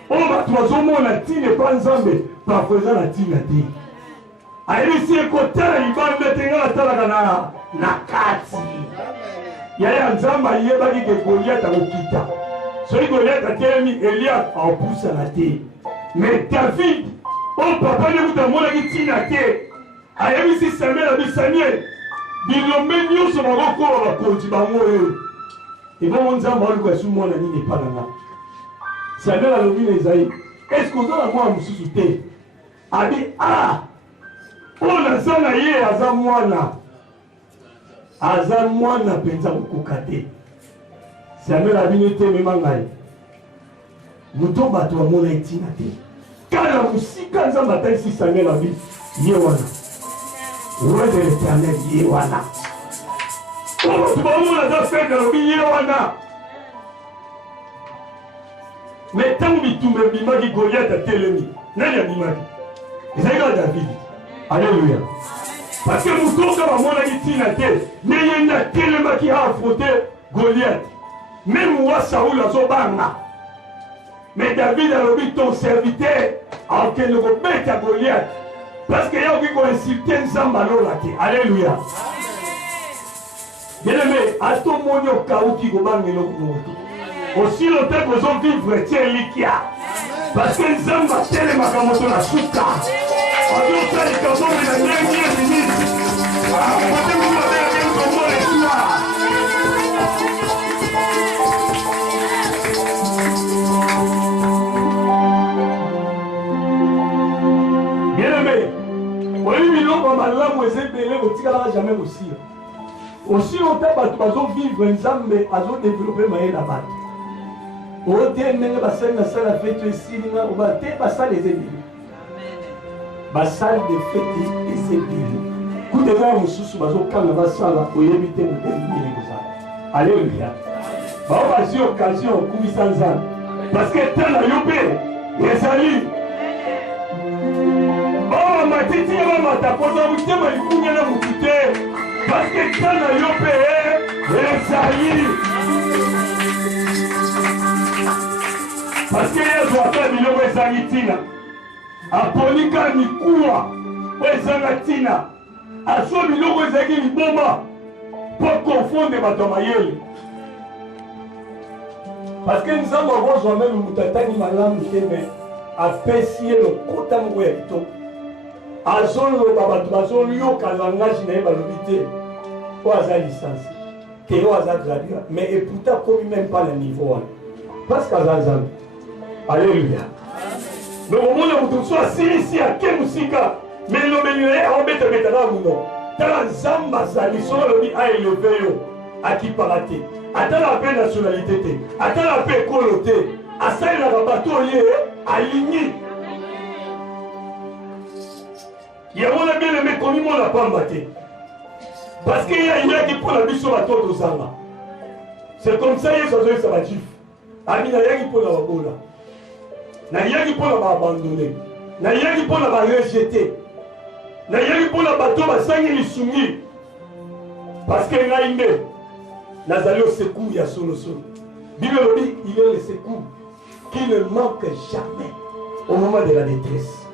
oyo bato bazomona ntina epa nzambe parfois eza na ntina te ayebisi ekotala libanda te nga natalaka na kati yaya nzambe ayebaki ke Goliath akokita soki Goliath atelemi Eliya aopusana te mais David oyo papa nde kuta amonaki ntina te ayebisi Samuel abi Samuel bilombe nyonso bakokoba bakonzi bango oyo ebongo nzambe aluka esu mwana nini epa na nga Samuel alobi na Ezayi eske oza na mwana mosusu te abi oyo naza na ye aza mwana mpenza kokoka te Samuel abini te mema ngai moto bato bamona etina te kala mosika nzambe atalisi Samuel abi ye wana roi de l'Éternel ye wana oyo tubamona aza fede alobi ye wana mais ntango bitumba ebimaki Goliath atelemi nani abimaki ezali kaka David alleluya parce que motoka bamonaki ntina te nde ye nde atelemaki aafronte Goliath même wa Saoul azobanga mais David alobi ton serviteur akende kobeta Goliath parce que yakoki koinsulte nzambe alola te alleluya bien-aimé atomoni okauki kobanga eloko moko te aussi longtemps kozovivre tie elikya parce que nzambe atelemaka moto na suka azosalika bombe na ndenge minute kote moto abelaki nkombo esua bien-aimé oyebi biloko malamu eza ebele kotikalaka jamais kosila aussi longtemps bato bazovivre nzambe azodevelope mayele na bato oyo te ndenge basali na sala fete esilinga oba te basali eza ebele basali de fete eza ebele kuta eza ya mosusu bazokanga basala oyebi te modele nini kozala alleluya bao bazwi occasion okumisa nzambe parce que tala yo mpe ezali oyo mate titi ya mamata poza mutema likunya na mukite parce que kana yo pe ezali parce que yesu ata biloko ezali tina aponika mikuwa ezanga tina aswa biloko ezalaki liboma po konfonde bato mayele parce que nzambe akozwa meme moto atani malamu te me apesi ye lokota moko ya kitoko azoloba bato bazolyoka langage na ye balobi te oyo aza licence te oyo aza graduat mais eputa akomi même pas na niveau wana parce que aza nzambe alleluya donc omona moto mosusu asilisi ake mosika mais elobeli na ye aobetabetaka muno tala nzambe azali solo alobi aeleve yo akipaka te atala mpe nationalité te atala mpe ekolo te asalelaka bato oye alingi yango na bien aimé komimona pamba te parce que ye ayaki mpo na biso bato tozanga c'est comme ça yesu azoyesa bajuif ami nayaki mpo na babola nayaki mpo na baabandone nayaki mpo na barejete nayaki mpo na bato basangi lisungi parce que ngai nde nazali au secours ya solosolo bible elobi il est le secours qui ne manque jamais au moment de la détresse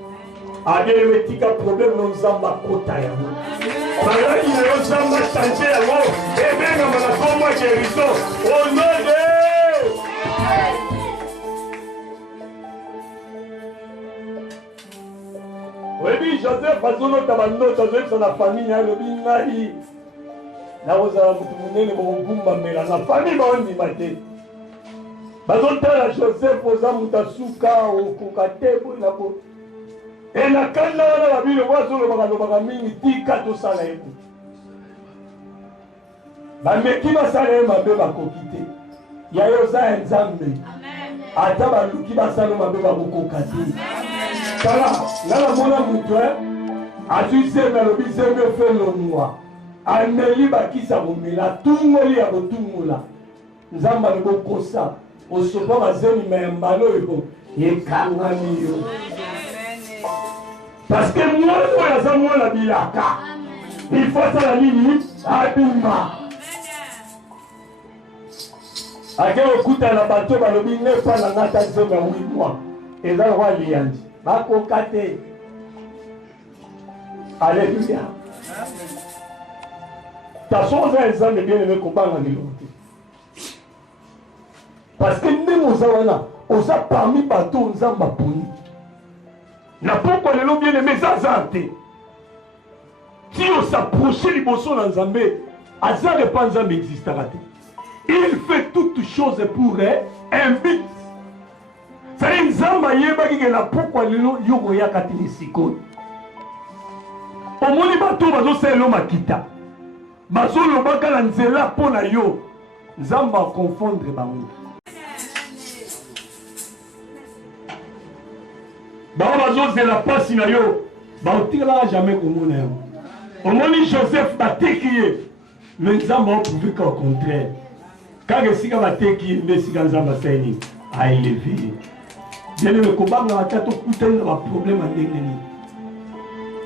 abielemé tika problème no nzambe akota yango bayaki na yo nzambe achange yango ebengama na kombo ya guérison au nom de oyebi joseph azolota bandoto azoyebisa na famille alobi ngai nakozala motu monene bokogumbamela na famille baondima te bazotala joseph oza moto asuka okoka te boyina bo e na kanda wana babilo po azolobaka mingi tika tosala ye bo bameki basala ye mabe bakoki te ya yo oza ya nzambe ata baluki basala mabe bakokoka te tala nga namona moto azwi zembe alobi zembe fe lonwa ameli bakisa komela tungoli ya kotungola nzambe alobokosa osopa bazemi mayambala oyo ekangami yo parce que mwana oyo aza mwana bilaka ifo asala nini abima ake okuta na bato balobi nepa na nga ata zembe ya 8 mois eza lokwa liandi bakoka te alleluya taso oza nzambe bien aimé kobanga lelo te parce que ndenge oza wana oza parmi bato nzambe aponi na pokwa lelo bien aimé eza aza te ti osapproche liboso na nzambe aza repa nzambe existaka te il fait toutes choses pour un but sali nzambe ayebaki ke na pokwa lelo yo koyaka te lisikoyo omoni bato bazosalela makita bazolobaka na nzela mpo na yo nzambe akonfondre bango bao bazozela mpasi na yo baotikelaka jamais komona yango omoni joseph bateki ye me nzambe aoprouveka au contraire kaka esika bateki ye nde esika nzambe asali aeleve ye bieneme kobanga ata tokutani na baproblème andenge nini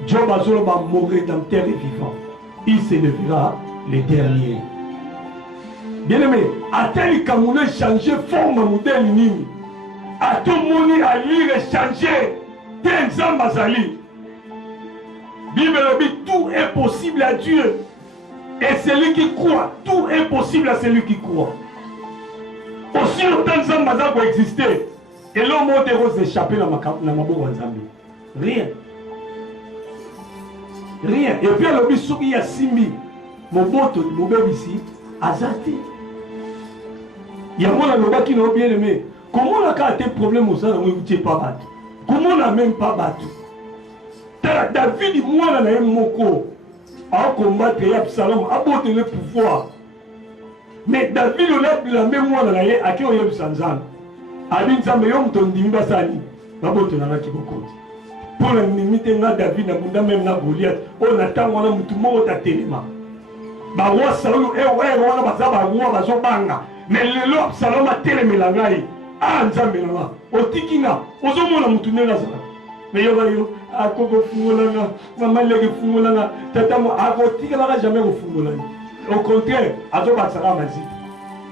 job azoloba mon rédempteur est vivant il s'élèvera le dernier. Bien-aimé, a-t-il qu'à mon changer forme modèle nini? A-t-il moni à lire changer d'un zambazali? Bible dit tout est possible à Dieu. Et celui qui croit, tout est possible à celui qui croit. Aussi longtemps que Zambaza peut exister, et l'homme a échappé dans ma boue en Zambie. Rien. Rien. Et puis, le bisou qui a simi, mon boto, mon bébé ici, azati. Il y a un qui n'a bien aimé. Comment on a des problèmes au sein de ne pas battu? Comment on n'a même pas battu? David, moi, on a un moko. À combattre Absalom, à porter le pouvoir. Mais David, on a même moi, à qui on a eu Sanzan. Abin Saméon, ton dimibasani, à porter la Kiboko. Pour la limiter, David, n'a même pas Goliath. On attend, on a tout le monde à Téléma. Bah, roi Salom, on a bazaba, roi bazobanga. Mais le loi Absalom a Télémélangaï. Ah, Nzambelama. Au Tikina, aux hommes, on a moutourné Lazara. Mais yo akoko fungolanga mama leki fungolanga tata mo akotika la jamais ko fungolanga au contraire azobatsaka mazi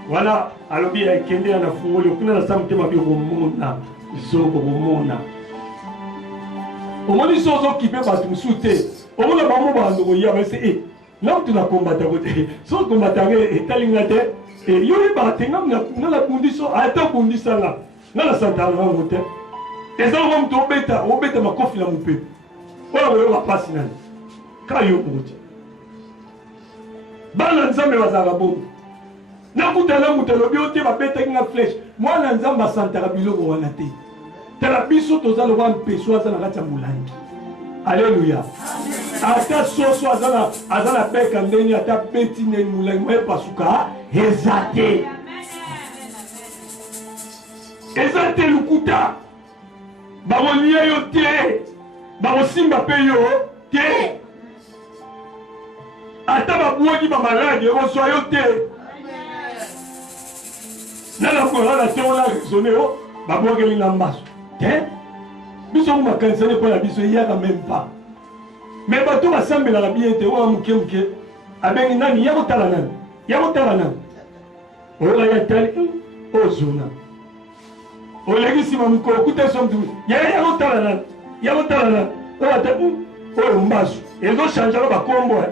voilà alobi akende na fungolo kuna na samte mabi ko mona zoko ko mona omoni sozo kipe batu musute omona bamo bando ko ya bese là où tu n'as combattu so combattu etalinga te yori ba tenga na la condition ata condition là na la santana ngote eza ngom to obeta makofi na mupe wala ba pasi nani kayo muti bana nzambe bazaka bo na kutala mutelo biote ba beta kinga flèche mwana nzamba santara biloko wana te tala biso tozalo ba mpeso azana kacha mulangi alléluia ata soso azala beka ndeni ata beti neni mulangi moye pasuka ezate ezate lukuta bakolia yo te bakosimba mpe yo te ata babwaki bamaladi ekozwa yo te nanakolala te ona raisonne o babwakeli na mbaso te biso ngo makanisani mpo na biso eyaka même pas mais bato basambelaka bien te oya moke moke abengi nani ya kotala nani oyoka ya tali ozona oleki nsima mokolo okuta so mtu ya kotala nani oyo ata oyo mbaso ezochangeaka bakombo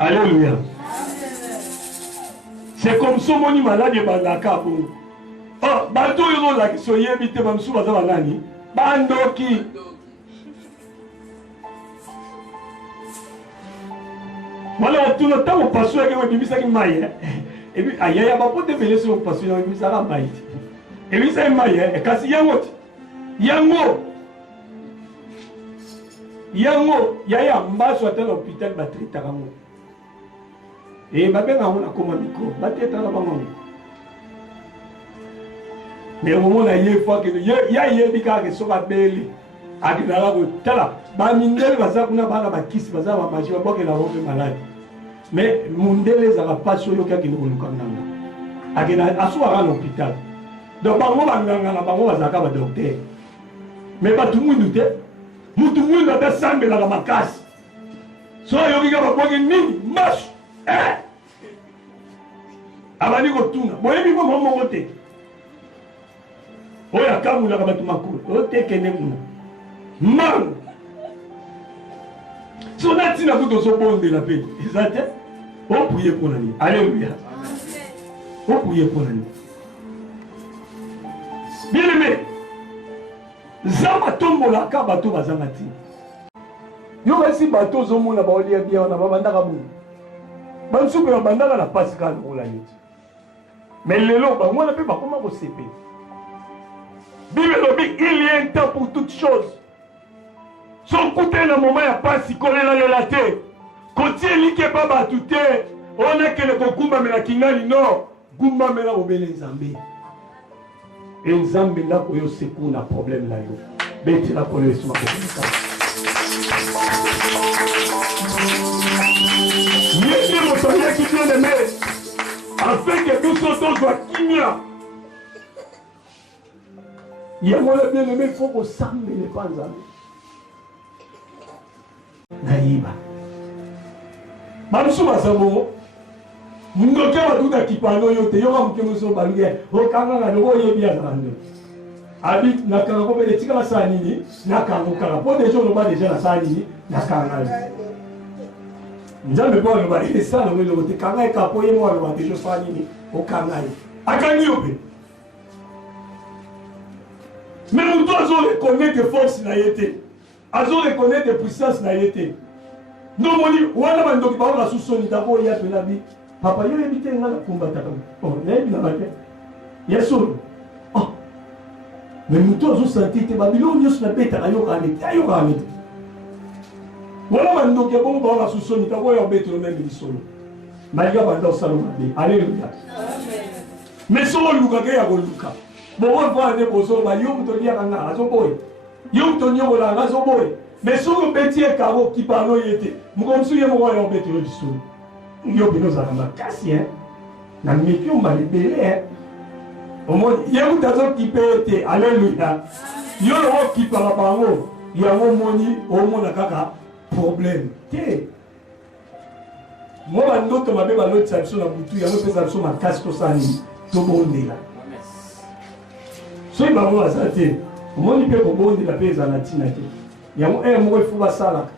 alléluia c'est comme ça moni maladi ebandaka bongo bato oyo ozolakisa oyebi te bamosusu baza banani bandoki wala otuna ntango paso yake ebimisaki mai ayaya bapote ebele soki paso yango ebimisaka mai te ebimisaki mai kasi yango te yango yaya mbaso ata na hôpital batretaka ngo babenga ngo na koma mikro batretaka bango mais omona ye fois que ya yebi kaka soki abeli akendaka kotala bamindele baza kuna bana bakisi baza bamaji babokela ngo mpe maladi mais mundele ezalaka mpasi oyo akende koluka nganga akenda asukaka na hôpital donc bango banganga na bango bazalaka badokter mais bato mwindu te mutu mwindu atasambelaka makasi so ayokika babwaki nini masu abandi kotuna boyebi ngo moko te oyo akamulaka bato makulu oyo tekende kuna mango so natina kutu ozobondela mpe eza te opuye mpona nini alleluya opuye mpona nini bien aimé nzambe atombolaka bato bazanga ntina yo esi bato ozomona baolia bia wana babandaka boni bamisusu mpe babandaka na pasi kaka lokola neti mais lelo bango wana mpe bakoma kosepela Bible lobi il y a un temps pour toutes choses. Son côté na moment ya pasi kolela lela te. Kotie like baba tout on a que le kokumba mena kingali no, gumba mena obele nzambe. Et nzambe na ko yo seku na problème la yo. Beti la ko yo suma ko ça. Yési motoya qui vient de me. Afin que nous sortons de kimia. Il y a moi le bien-aimé, il faut qu'on s'arme les pas ensemble. Naïba. Mamsou Masamo, Mungoke va tout à Kipano, yote, yoram que nous sommes balués, au Kanga, le roi est bien rendu. Habite Nakanga, mais les tigres Sanini, Nakanga, pour des gens, on va déjà la Sanini, Nakanga. Nous avons pas le bal, et ça, le roi de Kanga et Kapoye, moi, le roi de Sanini, au Kanga. Akanyope. Mais nous devons reconnaître des forces na été. Nous devons reconnaître des puissances na été. Nous devons wana bandoki ba la sous-soni d'abord ya pela bi. Papa yo éviter nga la combattre comme. Oh, na bi na ba. Yeso. Oh. Mais nous devons sentir que Babylone yo na beta ayo kane. Wana bandoki ba ba la sous-soni d'abord ya beta le même bisolo. Malgré bando saloma bi. Alléluia. Amen. Mais so luka ke ya go luka. Bon, on voit des bosons, mais yom to dia kanga azoboy. Yom to nyobo la azoboy. Mais sur le petit caro qui parle yete. Mugomsu yemo wa yo beti yo disu. Yo bino za ma kasien. Na miki on va libérer. Au moins yem tazo qui peut être alléluia. yo lo ki para bango ya moni o mona kaka problème te moi bandoto mabe baloti biso na butu ya pesa biso makasi to sani to bondela so bango azate moni pe ko bondela pesa na tina te ya mo mo fu basala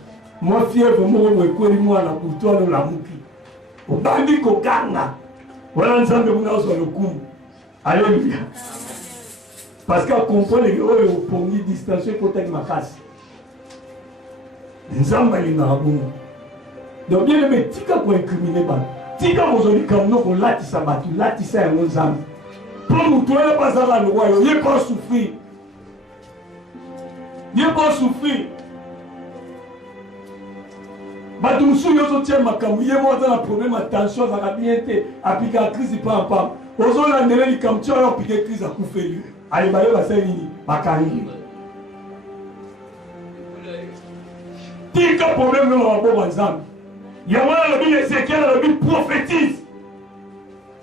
moi fièvre mo mo ko ni mwana butu alo la muki o bandi ko kanga wala nzambe kuna oso lokumu alléluia parce que comprendre que oyo pongi distancier côté makasi nzambe alingaka bongo donc bien aimé tika ko incriminer ba tika mozoli kamno ko latisa batu latisa yango nzambe pour mutu oyo bazala lo wayo ye pas souffrir batu mosusu ozotia makambo ye mo aza na problème ya tension azalaka bien te apika crise pampam ozolandela likambo ti oyo apike crise akufeli ayeba yo basali nini bakangi tika problème na maboko ya nzambe yango alobi Ezekiel alobi prophétise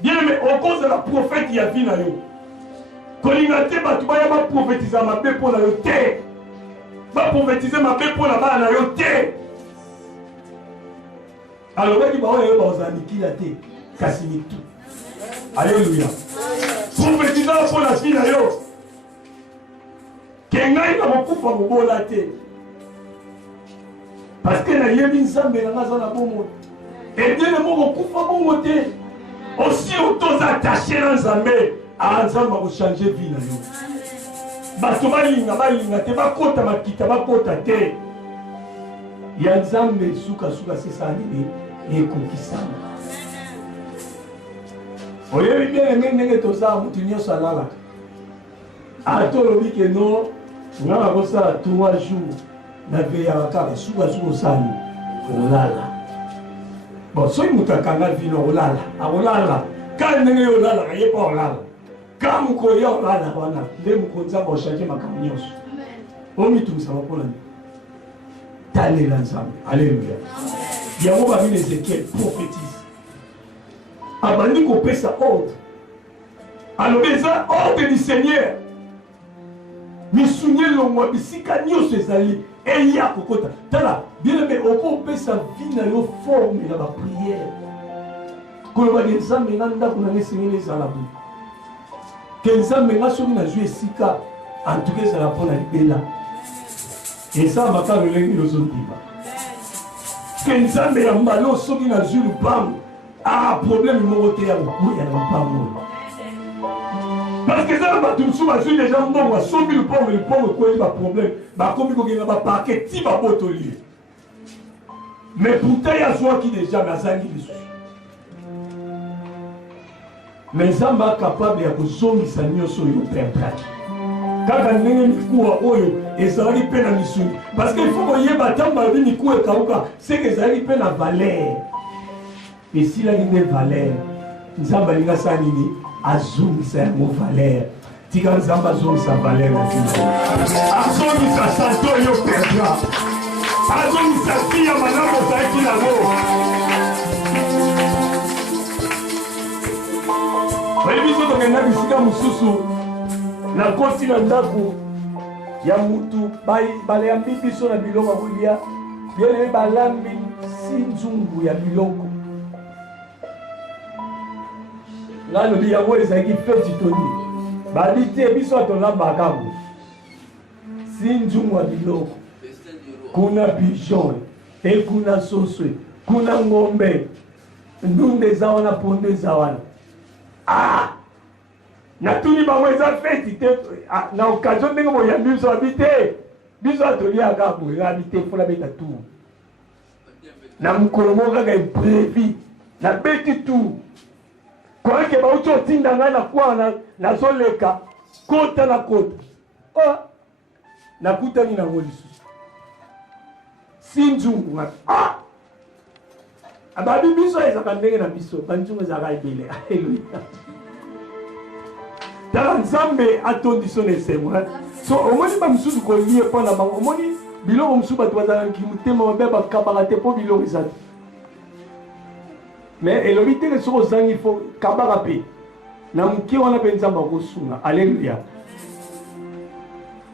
bien aimé okozala prophète ya vie na yo kolinga te bato baya baprophétisa mabe mpo na yo te baprophétise mabe mpo na bana na yo te alobaki baoyo bazala mikila te kasi mitu alleluya prophétisa mpo na vie na yo ke ngai na mokufa mobola te parce que nayebi nzambe nanga aza na bongo ebiene moko kufa bongo te aussi otoza attaché na nzambe nzambe akochange vie na yo bato balinga te bakota makita bakota te ya nzambe sukasuka sesa nini ekokisama oyebi bien ndenge toza motu nyonso alalaka atolobi ke no nga nakosala 3 jours na veyaka kaka sukasuka osali olala bon soki moto akanga vino olala akolala ka ndenge yo olalaka ye mpa olala ka mokolo ya olala wana nde mokolo nzambe ochange makambo nyonso omitumisaka mpona nini talela nzambe alleluya yango babini Ezekiel prophétise abandi kopesa ordre alobi eza ordre du Seigneur misunye longwa bisika nyonso ezali eya kokota tala bien aimé okopesa vie na yo forme na bapriere kolobaki nzambe nga ndako nanga esengeli ezala boye ke nzambe nga soki nazwi esika antuka ezala mpo na libela esalambaka lolenge lozondima ke nzambe ya mbala soki nazwi lupango problème moko te ya kokuya na lupango oyo parce que ça bato mosusu bazwi deja mbongo asombi lupango ekweli baproblème bakomi kokenda bapake ti babotoli mais pourtant ye azwaki deja me azangi lisusu mais nzambe acapable ya kozongisa nyonso oyo operdraki kaka ndenge mikuwa oyo ezalaki mpe na misuni parce que ifo koyeba ntango balobi mikuwa ekauka seke ezalaki mpe na valeur esilaki nde valeur nzambe alingi asala nini azongisa yango valeur tika nzambe azongisa valeur na vie azongisa santo oyo perdra azongisa vi ya malamu ozalaki nango oyebi so tokenda bisika mosusu nakosi na ndako ya mutu balayambi biso na biloko akolia bien balambi si nzungu ya biloko nalobi yango ezalaki feti toni babi te biso atolambaka ngo si nzungu ya biloko kuna pigeon ekuna soswe kuna ngombe ndunde eza wana pondo eza wana natuni bango eza feti te na occasion ndenge boyambi biso abi te biso atoliaka boye abi te fola beta tu na mokolo moko kaka eprévi nabeti tu koyeke bauti otinda ngai na kwana nazoleka kota na kota nakutani nango lisusu si nzungu ababi biso ezaka ndenge na biso banzungu ezaka ebele alleluya tala nzambe atondi so na esengo so omoni bamosusu kolie mpona bango omoni biloko mosusu bato bazalaki motema mabe bakabaka te mpo biloko eza te mais elobi teke soki ozangi fo kabaka mpe na moke wana mpe nzambe akosunga alleluya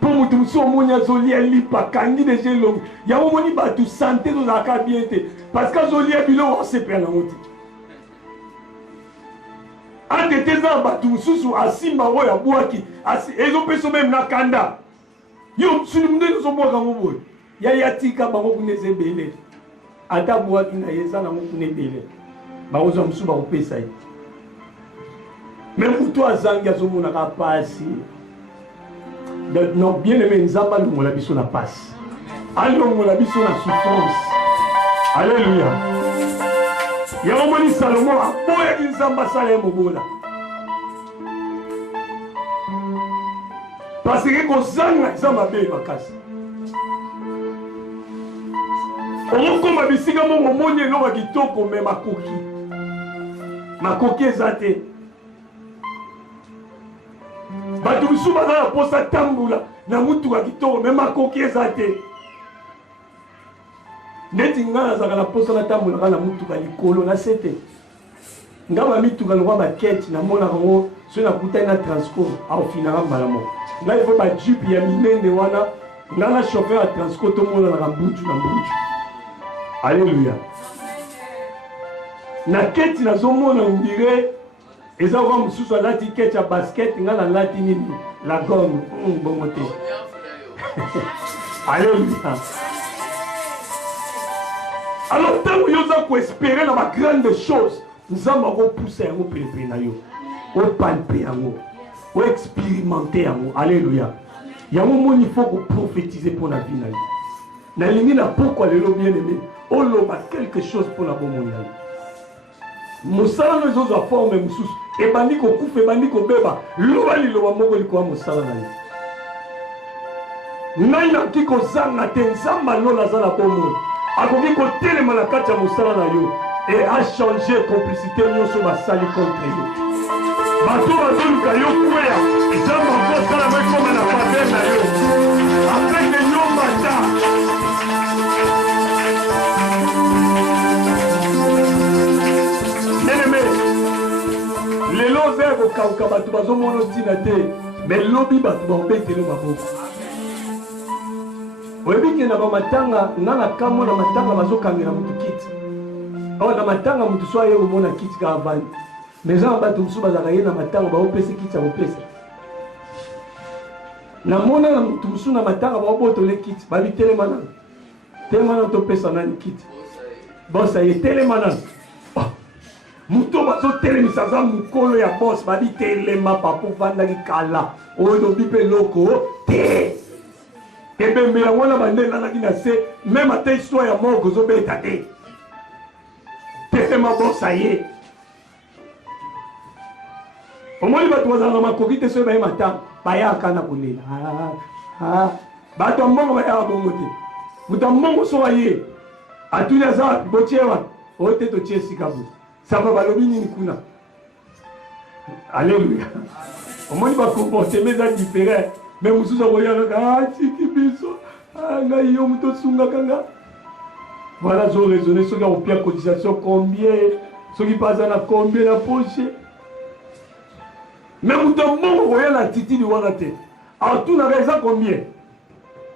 mpo mutu musu omoni azolia lipa kangi deja elongi yango omoni bato sante tozalaka bien te parce que azolia biloko asepela nango te ate te eza bato mosusu asimba oyo abwaki ezopesa meme na kanda yo mosuni munde ozobwaka yango boye yaya tika bango kuna eza ebele ata abwaki na ye eza nango kuna ebele bakozwa mosusu bakopesa ye me moto azangi azomonaka pasi non bien aimé nzambe alongola biso na pasi alongola biso na souffrance alléluia yango moni salomo aboyaki nzambe asala ye mobola parce que kozanga eza mabe makasi okokoma bisika moko omoni eloko ya kitoko me makoki eza te bato misu baza na posa tambola na mutuka kitoko me makoki eza te ndeti nga nazalaka na posa natambolaka na mutuka likolo na se te nga bamituka lokwa bakete namonaka ngo soki nakutani na transco aofinaka mbala moko nga ifo bajupe ya minene wana nga na chauffeur ya transco tomonanaka mbutu na mbutu alleluya na keti nazomona ondire eza kwa mosusu alati keti ya basket nga nalati nini la gomme bongo te alleluya alors ntango yo oza koespere na bagrande chose nzambe akopusa yango pelepele na yo opalpe yango oexpérimente yango alleluya yango moni faut koprofétise mpo na vie na yo nalingi na pokwa lelo bien aimé oloba quelque chose mpo na bomoi na yo mosala no ezozwa forme mosusu ebandi kokufa ebandi kobeba loba liloba moko likoya mosala na yo ngai nakoki kozanga te nzambe alola aza na bomoi akoki kotelema na kati ya mosala na yo e achange complicité nyonso basali contre yo bato bazoluka yo kweya nzambe akosala mekoma na pader na yo apeke yo mata bien-aimé lelo oza ya kokauka bato bazomona ntina te me lobi bato baobetele maboko oyebiki na bamatanga nga na kamwa na matanga bazokangela mutu kiti oyo na matanga mutu so aye komona kiti kaka vandi mais eza na bato mosusu bazalaka ye na matanga baopesa kiti ya kopesa namona na mutu mosusu na matanga baobotole kiti babi telema nano topesa nani kiti bosa ye telema nano mutu bazotelemisa aza mokolo ya bos babi telema papa ovandaki kala oyo lobi mpe eloko te ebembe yango na bande elalaki na se meme ata histoire ya moko ozobeta te telema bosa ye omoni bato bazalaka makoki te soki baye matanga bayaka na kolela bato ya mbongo bayaka bongo te moto ya mbongo so aye atuni aza botie wana oyo te totie esika bo samba balobi nini kuna alleluya omoni bakomporteme eza différent me mosusu akoyakaka tiki biso ngai yo moto osungaka nga voilà zo raisonne soki akopia cotisation combien soki mpe aza na combien na poche me moto mbongo koya na titili wana te atunaka eza combien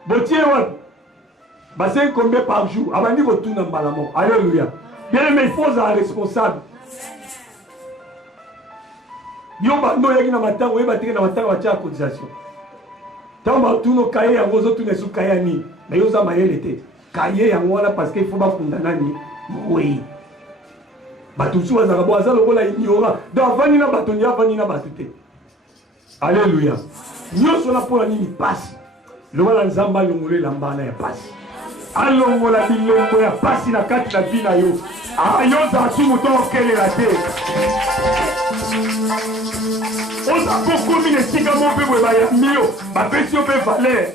botie wana basei combien par jour abandi kotuna mbala moko alleluya bien mais il faut ozala responsable yo bando oyaki na matanga oyeba teke na matanga batiaka cotisation ntango batuna okaye yango ozotuna esu kaye ya nini me yo oza mayele te kaye yango wana parce que il faut bafunda nani moweyi bato mosusu bazalaka bo aza lokola ignorant donc avandi na bato ndi avandi na bato te alleluya nyonso na mpona nini pasi loba na nzambe alongola elambana ya pasi alongola bilembo ya pasi na kati na vi na yo ayozala tu moto okelela te oza kokomi na esika mo mpe boye bayambi yo bapesi yo mpe valer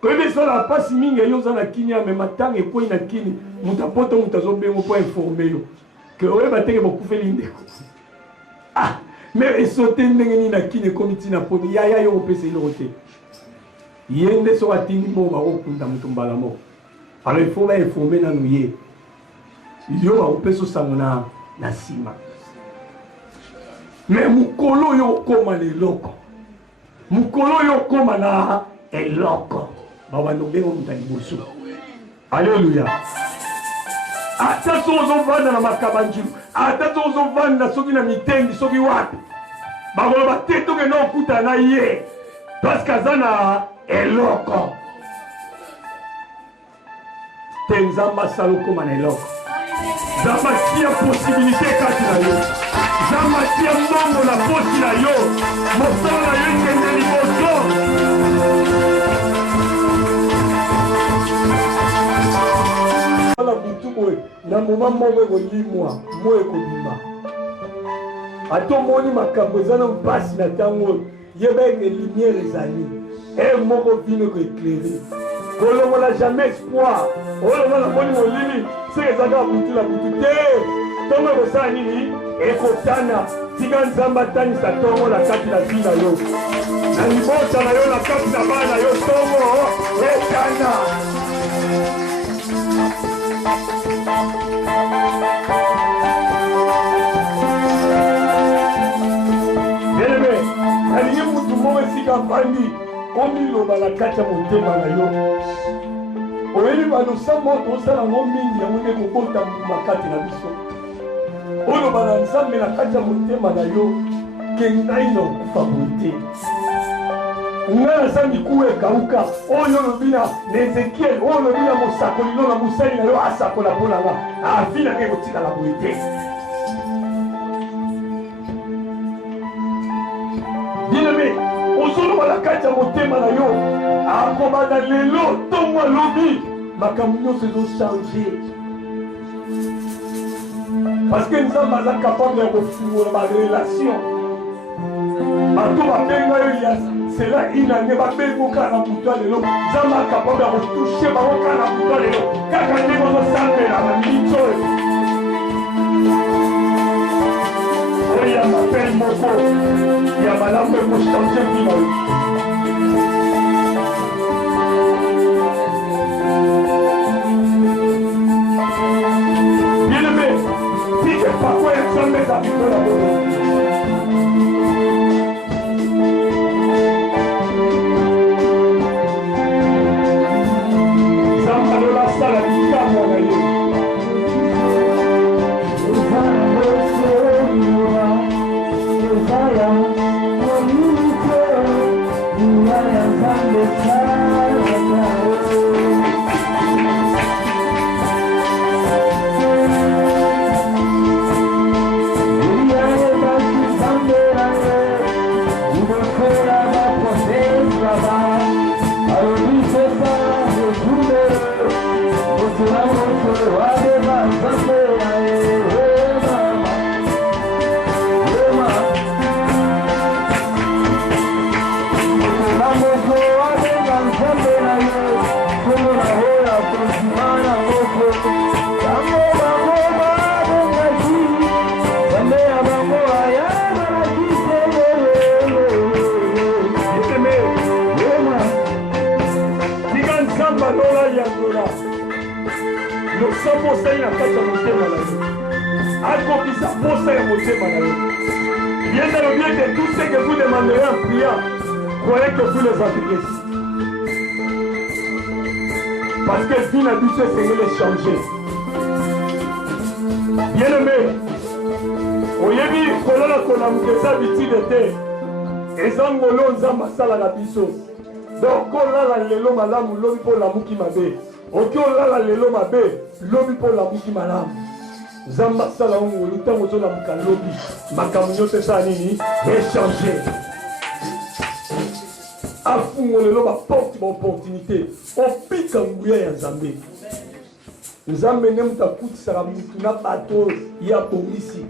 koyebi esalaka mpasi mingi yo oza na kini ya mema ntango ekwei na kini moto apoto moto azobengo mpo informe yo ke oyeba teke bokufeli ndeko me esote ndenge nini na kini ekomi ntina mponi yaya yo kopesa eloko te ye nde soki atindi moko bakokunda moto mbala moko alors il faut bainforme nanu ye yo bakopesa osango na nsima me mokolo oyo okóma na eloko mukolo yo koma na eloko babando bengo mutaliboso. Alléluia. Ata tozovanda na makabanjulu, ata tozovanda soki na mitendi soki wapi bakoloba te tokende okuta na ye parceke aza na eloko te. Nzambe asala okoma na eloko, nzambe atia posibilité kati na yo, nzambe atia mbongo na posi na yo, mosala na yo ekende liboso. Na moma moko ekolimwa mo ekobima ata omoni makambo eza na mpasi na ntango oyo yeba eke lumière ezali e moko bino ekoeklere kolongola jamais espoir olonga na moni molili seke ezaka butu na butu te. Ntongo ekosala nini? Ekotana. Tika nzambe atanisa ntongo na kati na vi na yo, na libota na yo, na kati na bana na yo, ntongo etana. Bien-aimé, nalingi mutu moko esika avandi omiloba na kati ya motema na yo. Oyebi balosa moto osala ngo mingi yango nde kobota makati na biso. Oloba na Nzambe na kati ya motema na yo ke ngai na okufa boye te. Ngai naza mikuwa ekauka oyo olobi na Ezekiel, oyo olobi na mosakoli na mosali na yo asakola mpo na nga avi na ngai ekotikala boye te. Bien-aimé, ozoloba na kati ya motema na yo akobanda lelo ntongo alobi makambo nyonso ezochange. Parce que nous sommes capables de refuser ma relation. C'est là une année, ma belle boca na bouton de l'eau. Nous sommes capables de retoucher ma boca na bouton de l'eau. Quand on est dans le salon, la minute. Il y a ma belle moco. Il y a ma lampe pour changer qui Pourquoi il y a mes amis pour la bonne? Ça de la salle à l'État, mon ami. Bien dans le bien de tout ce que vous demanderez en priant, croyez que vous les avez. Parce que vie n'a dû se les changer. Bien aimé, oyebi kolala konamukesa bitide te ezangolo nzamba sala na biso. Donc kolala lelo malamu lobi po lamuki mabe. Oki olala lelo mabe lobi po lamuki malamu. Zamba sala ongo lutango zo na mukalobi makambo nyonso esala nini échanger afungo lelo baporte baopportunité opika nguya ya Nzambe. Nzambe nde mutu akutisaka mutu na bato ya bongisi.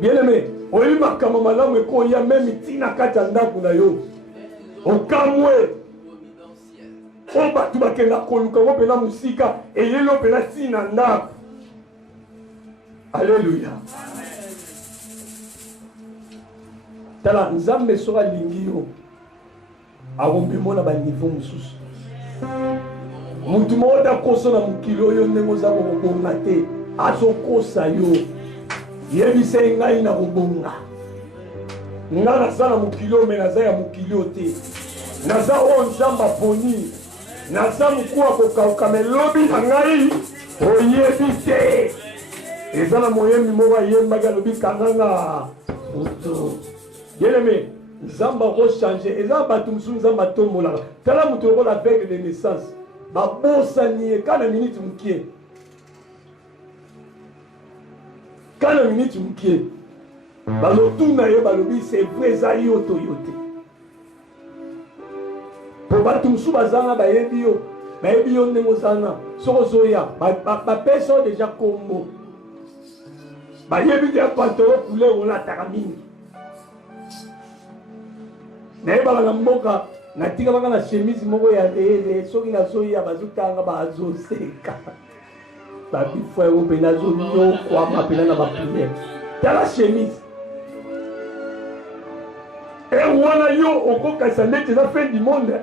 Bien-aimé, oyebi makambo malamu ekoya meme ntina kati ya ndako na yo okamwe o bato bakenda koluka ngo mpena mosika eyeli o mpena ntina ndako. Alléluia. Tala Nzambe soka alingi yo akombemona baniveau mosusu. Mutu moko dakosa na mokili oyo ndenge oza kokobonga te azokosa yo yebisa ngai na kobonga. nga naza na mokili me naza ya mokili te naza oyo nzambe aponi naza mokuwa kokauka me lobi na ngai oyebi te eza na moyembi moko ayembaki alobi kanganga moto bien-aimé nzambe akochange eza bato mosusu nzambe atombolaka tala moto lokola aveugle de naissance babosani ye kana minute mokie kana minute mokie bazotuna ye balobi c'est vrai eza yo to yo te po bato mosusu bazanga bayebi yo ndenge ozana soki ozoya bapesa oyo deja kombo bayebi te ya pantolo couleur olataka mingi nayebaka na mboka natika baka na chemise moko ya lele soki nazoya bazotanga bazoseka babifwa eo mpe nazoyokwama mpena na bapriere tala chemise e wana yo okokasa ndeti eza fin du monde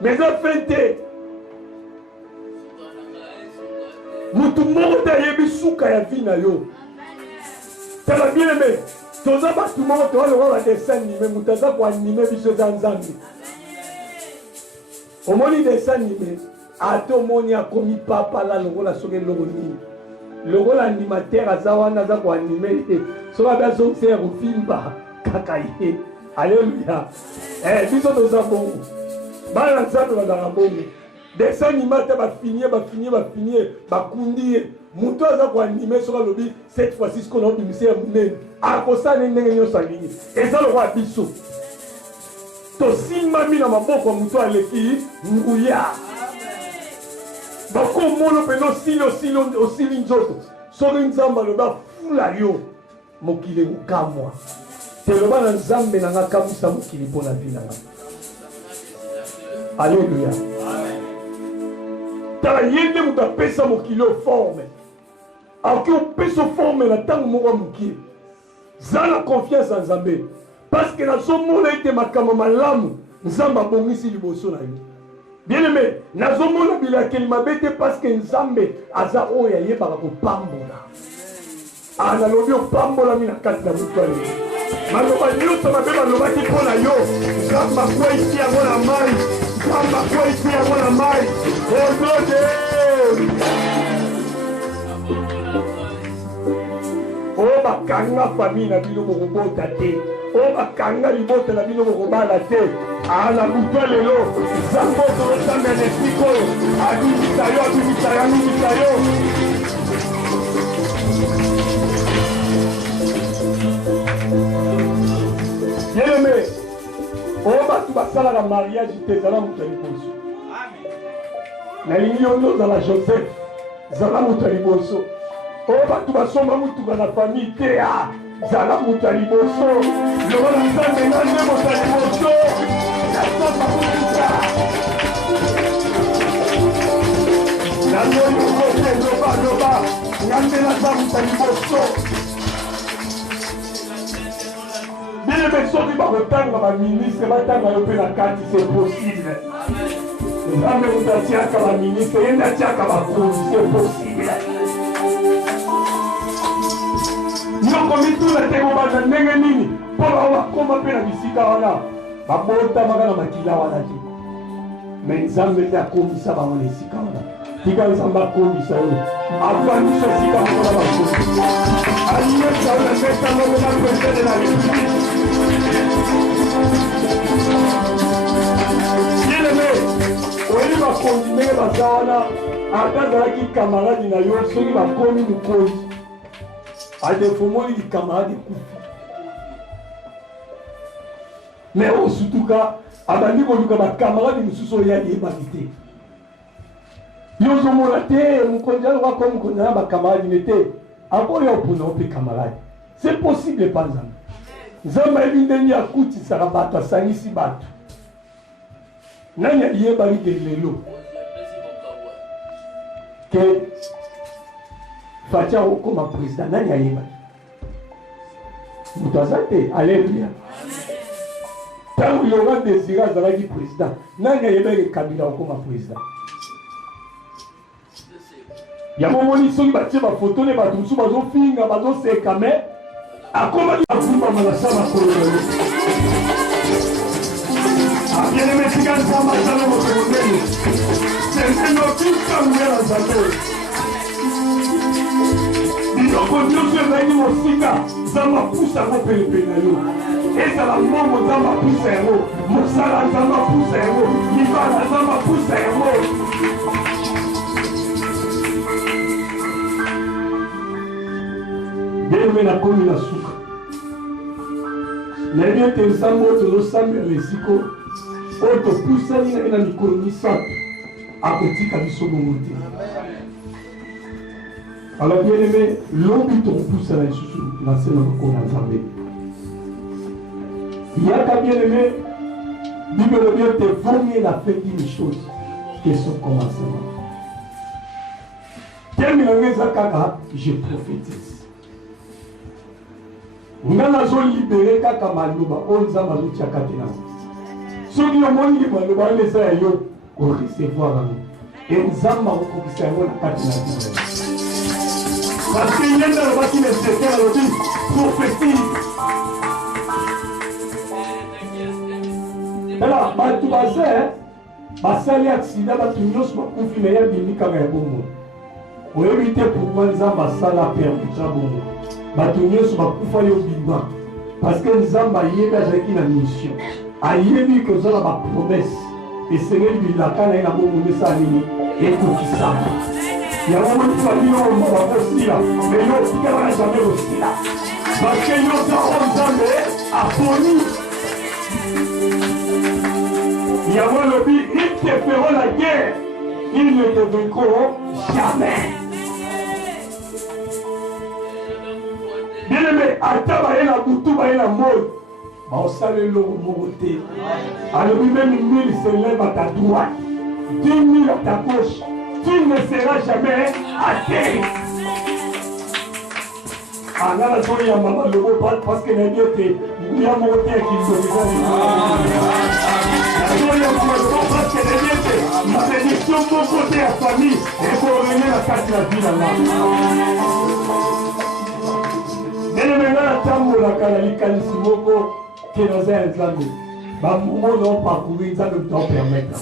mais eza fin te mutu moko te ayebi suka ya vi na yo tala bien aimé toza bato moko toaloka badessin anime moto aza koanime biso eza nzambe omoni dessin anime ate omoni akomi papala lokola soki eloko nini lokola animateur aza wana aza koanime ye soki abe azongisa ya kofimba kaka ye alleluya biso toza bongo bana nzambe bazalaka bongo dessin animateur bafinie bakundi ye moto aza koanime soki alobi cette fois-ci soki naobimisa ya monene akosala ndenge nyonso alingi eza lokola biso tosimbami na maboko ya moto aleki nguya bakomona mpena osili nzoto soki nzambe alobi afula yo mokili ekokamwa teloba na nzambe na nga kamwisa mokili mpo na vi na nga alleluya tala ye nde moto apesa mokili oyo forme akoki opesa forme na ntango moko ya mokili za na confiance ya nzambe parce que nazomona ete makambo malamu nzambe abongisi liboso na yo bien-aimé nazomona bilakeli mabe te parce que nzambe aza oyo ayebaka kopambola nalobi opambolami na kati na moto ayo maloba nyonso mabe balobaki mpo na yo nzambe akweyisi yango na mai nzambe akweyisi yango na mai ozote oyo bakanga famille na bino bokobota te oyo bakanga libota na bino bokobala te na buto lelo nzambe otolosambela na esika oyo abimisa yo bien-aimé oyo bato basalaka mariage te ezala moto ya liboso nalingi yo nde ozala joseph zala moto ya liboso oyo bato basomba motuka na famille te zala moto ya liboso lokola nzambe nga nde moto ya liboso nasomba motuka nangoyokote loba nga nde naza moto ya liboso bilebe soki bakotanga baministre batanga yo mpe na kati c'est possible nzambe moto atiaka baministre ye nde atiaka bakonzi c'est possible nyoko mituna te kobanda ndenge nini mpo bakoma mpe na bisika wana babotamaka na makila wana te me nzambe nde akomisa bango na esika wana tika nzambe akomisa yo afandisa esika moko na bakomi aliesa yo na mesa moko na presidente na république bien-aimé oyebi bakonzi ndenge baza wana ata azalaki kamaradi na yo soki bakomi mokonzi adefomoli likamarade ekufi me osutuka abandi koluka bakamarade mosusu oyo ayebaki te yo ozomona te mokonzi aloka ko mokonzi na bakamarade ne te akoya opona o mpe kamarade c'est possible epa nzambe nzambe ayebi ndenge akutisaka bato asangisi bato nani ayebaki ke lelo ke fatia okoma président nani ayebaki moto aza te alleluya ntango laurent désiré azalaki président nani ayebaki kabila okoma président yango moni soki batie bafoto ne bato mosusu bazofinga bazoseka me Akomaki akumba na sama kololo. Bien-aimé, tika nzamba azala mokolo ndenge. Senteno tukangela nzambe. Biloko nyonso ezalaki mosika nzamba pusa yango pelepele na yo. Ezala mbongo nzamba pusa yango. Mosala nzamba pusa yango. Libala nzamba pusa yango. Bien-aimé, nakomi na suka. Nayebi ete nzambe oyo tozosambela esiko oyo topusani na mikolo misato akotika biso bongo te. Alors bien-aimé, lobi tokopusana lisusu na se na lokolo na Nzambe. Yaka bien-aimé, Bible lobi ete vaut mieux la fin d'une chose que son commencement. Terme na ngeza kaka je prophétise. Nga nazolibere kaka maloba oyo Nzambe azotiaka te nango. Soki omoni maloba wana eza ya yo korecevoir yango Nzambe akokokisa yango na kati na bino. Parce que ye nde alobaki na Ezekiel alobi prophétise. Tala bato baze basali aksida bato nyonso bakufi na ye abimi kaka ya bongo. Oyebi te pourkoi Nzambe asala permuta bongo. Bato nyonso bakufa yo bima parce que Nzambe ayebi azalaki na mission. Ayebi kozala ba promesse esengeli bilaka na ye na bongo esala nini ekokisama. Yango moni famille oyo bakosila me yo tikala na jamais kosila parce que yo za oyo Nzambe aponi. Yango alobi ils te feront la guerre, ils ne te vaincront jamais. Bien-aimé, ata baye na butu baye na moi baosala eloko moko te. Alobi même 1000 se lèvent à ta droite, 10 000 à ta gauche, tu ne seras jamais à terre. Anga nazoyamba malobo parce que nayebi ete nguya moko te ya kindokiza nazoyamba malobo parce que nayebi ete malédiction moko te ya famille ekorenge na kati na vi na nga. Bien-aimé, nga natambolaka na likanisi moko ke naza ya Nzambe bamongo naoparcourir Nzambe taopermettre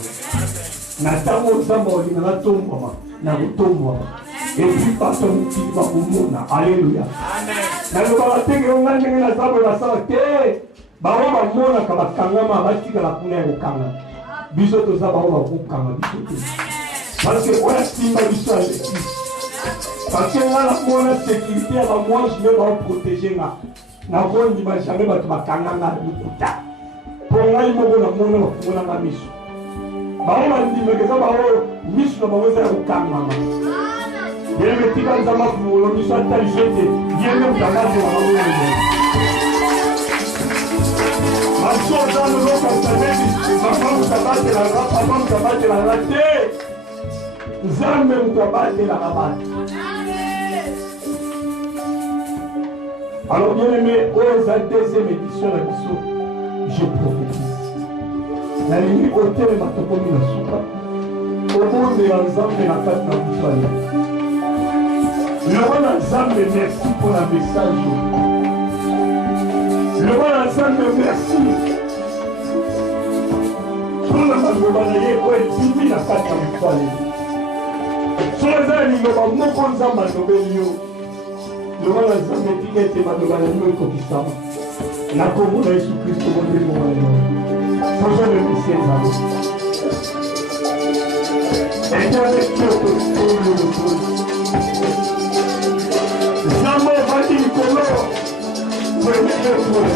na ntango Nzambe olinga natombwama na kotombwama epuis bato mokili bakomona. Alleluya. nalobaka teke yo nga ndenge na Nzambe basala te bango bamonaka bakangama batikala kuna ya kokanga biso toza bango bakokanga biso te parce que oyo asimba biso ya leki parce que nga namona sécurité ya bamwange nde baoprotege nga nakondima jamais bato bakanganga lokuta mpo ngai moko namona bafungonanga miso bango bandimaka eza bango miso na bango eza ya kokangama yeme tika Nzambe afungolo miso ataliso ete yende mutabatela bango baso oza loloka nzambebi mama mutabatelaka papa mutabatelaka te Nzambe mutabatelaka bato. Alors bien aimé, aux deuxième édition la mission, je prophétise. La ligne au terme ma tokomi na suka. Au monde de Nzambe na kati na butwali. Le roi Nzambe, merci pour la message. Le roi Nzambe, merci pour la malobaneye o etimi na kati na butwali. So eza liloba moko Nzambe alobeli yo. Le roi Nzambe tika ete maloba na yo ekokisama na kombo na Yesu Kristo mondemo wa yo. Pozo de mission Nzambe. Éternel Dieu, Nzambe evandi likolo premier pour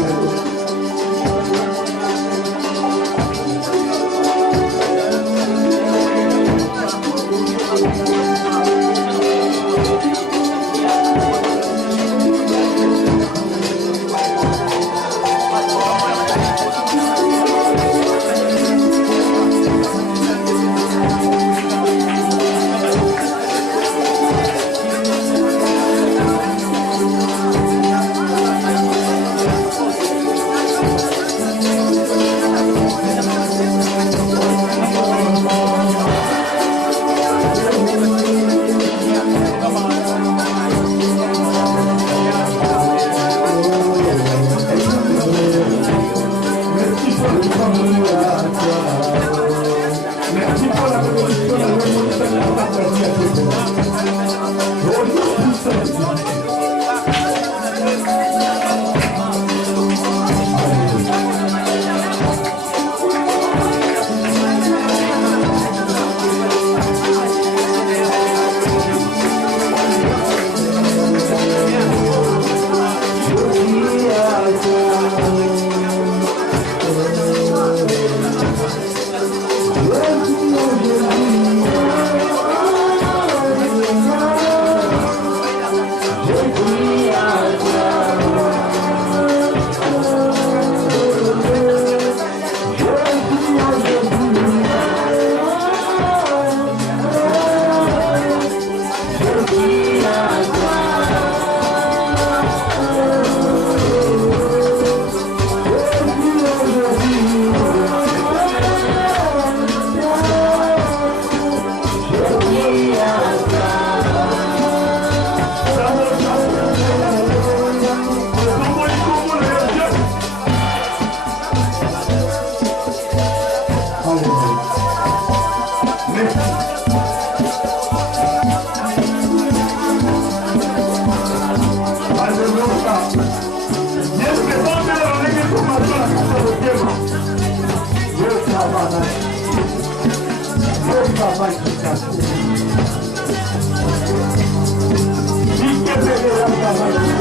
Amen.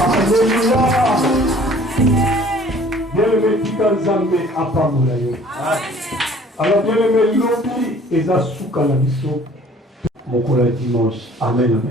Alléluia. Bien-aimé, tika nzambe apambola yo. Alors bien-aimé, lobi eza suka na biso mokola dimanche. Amen, amen.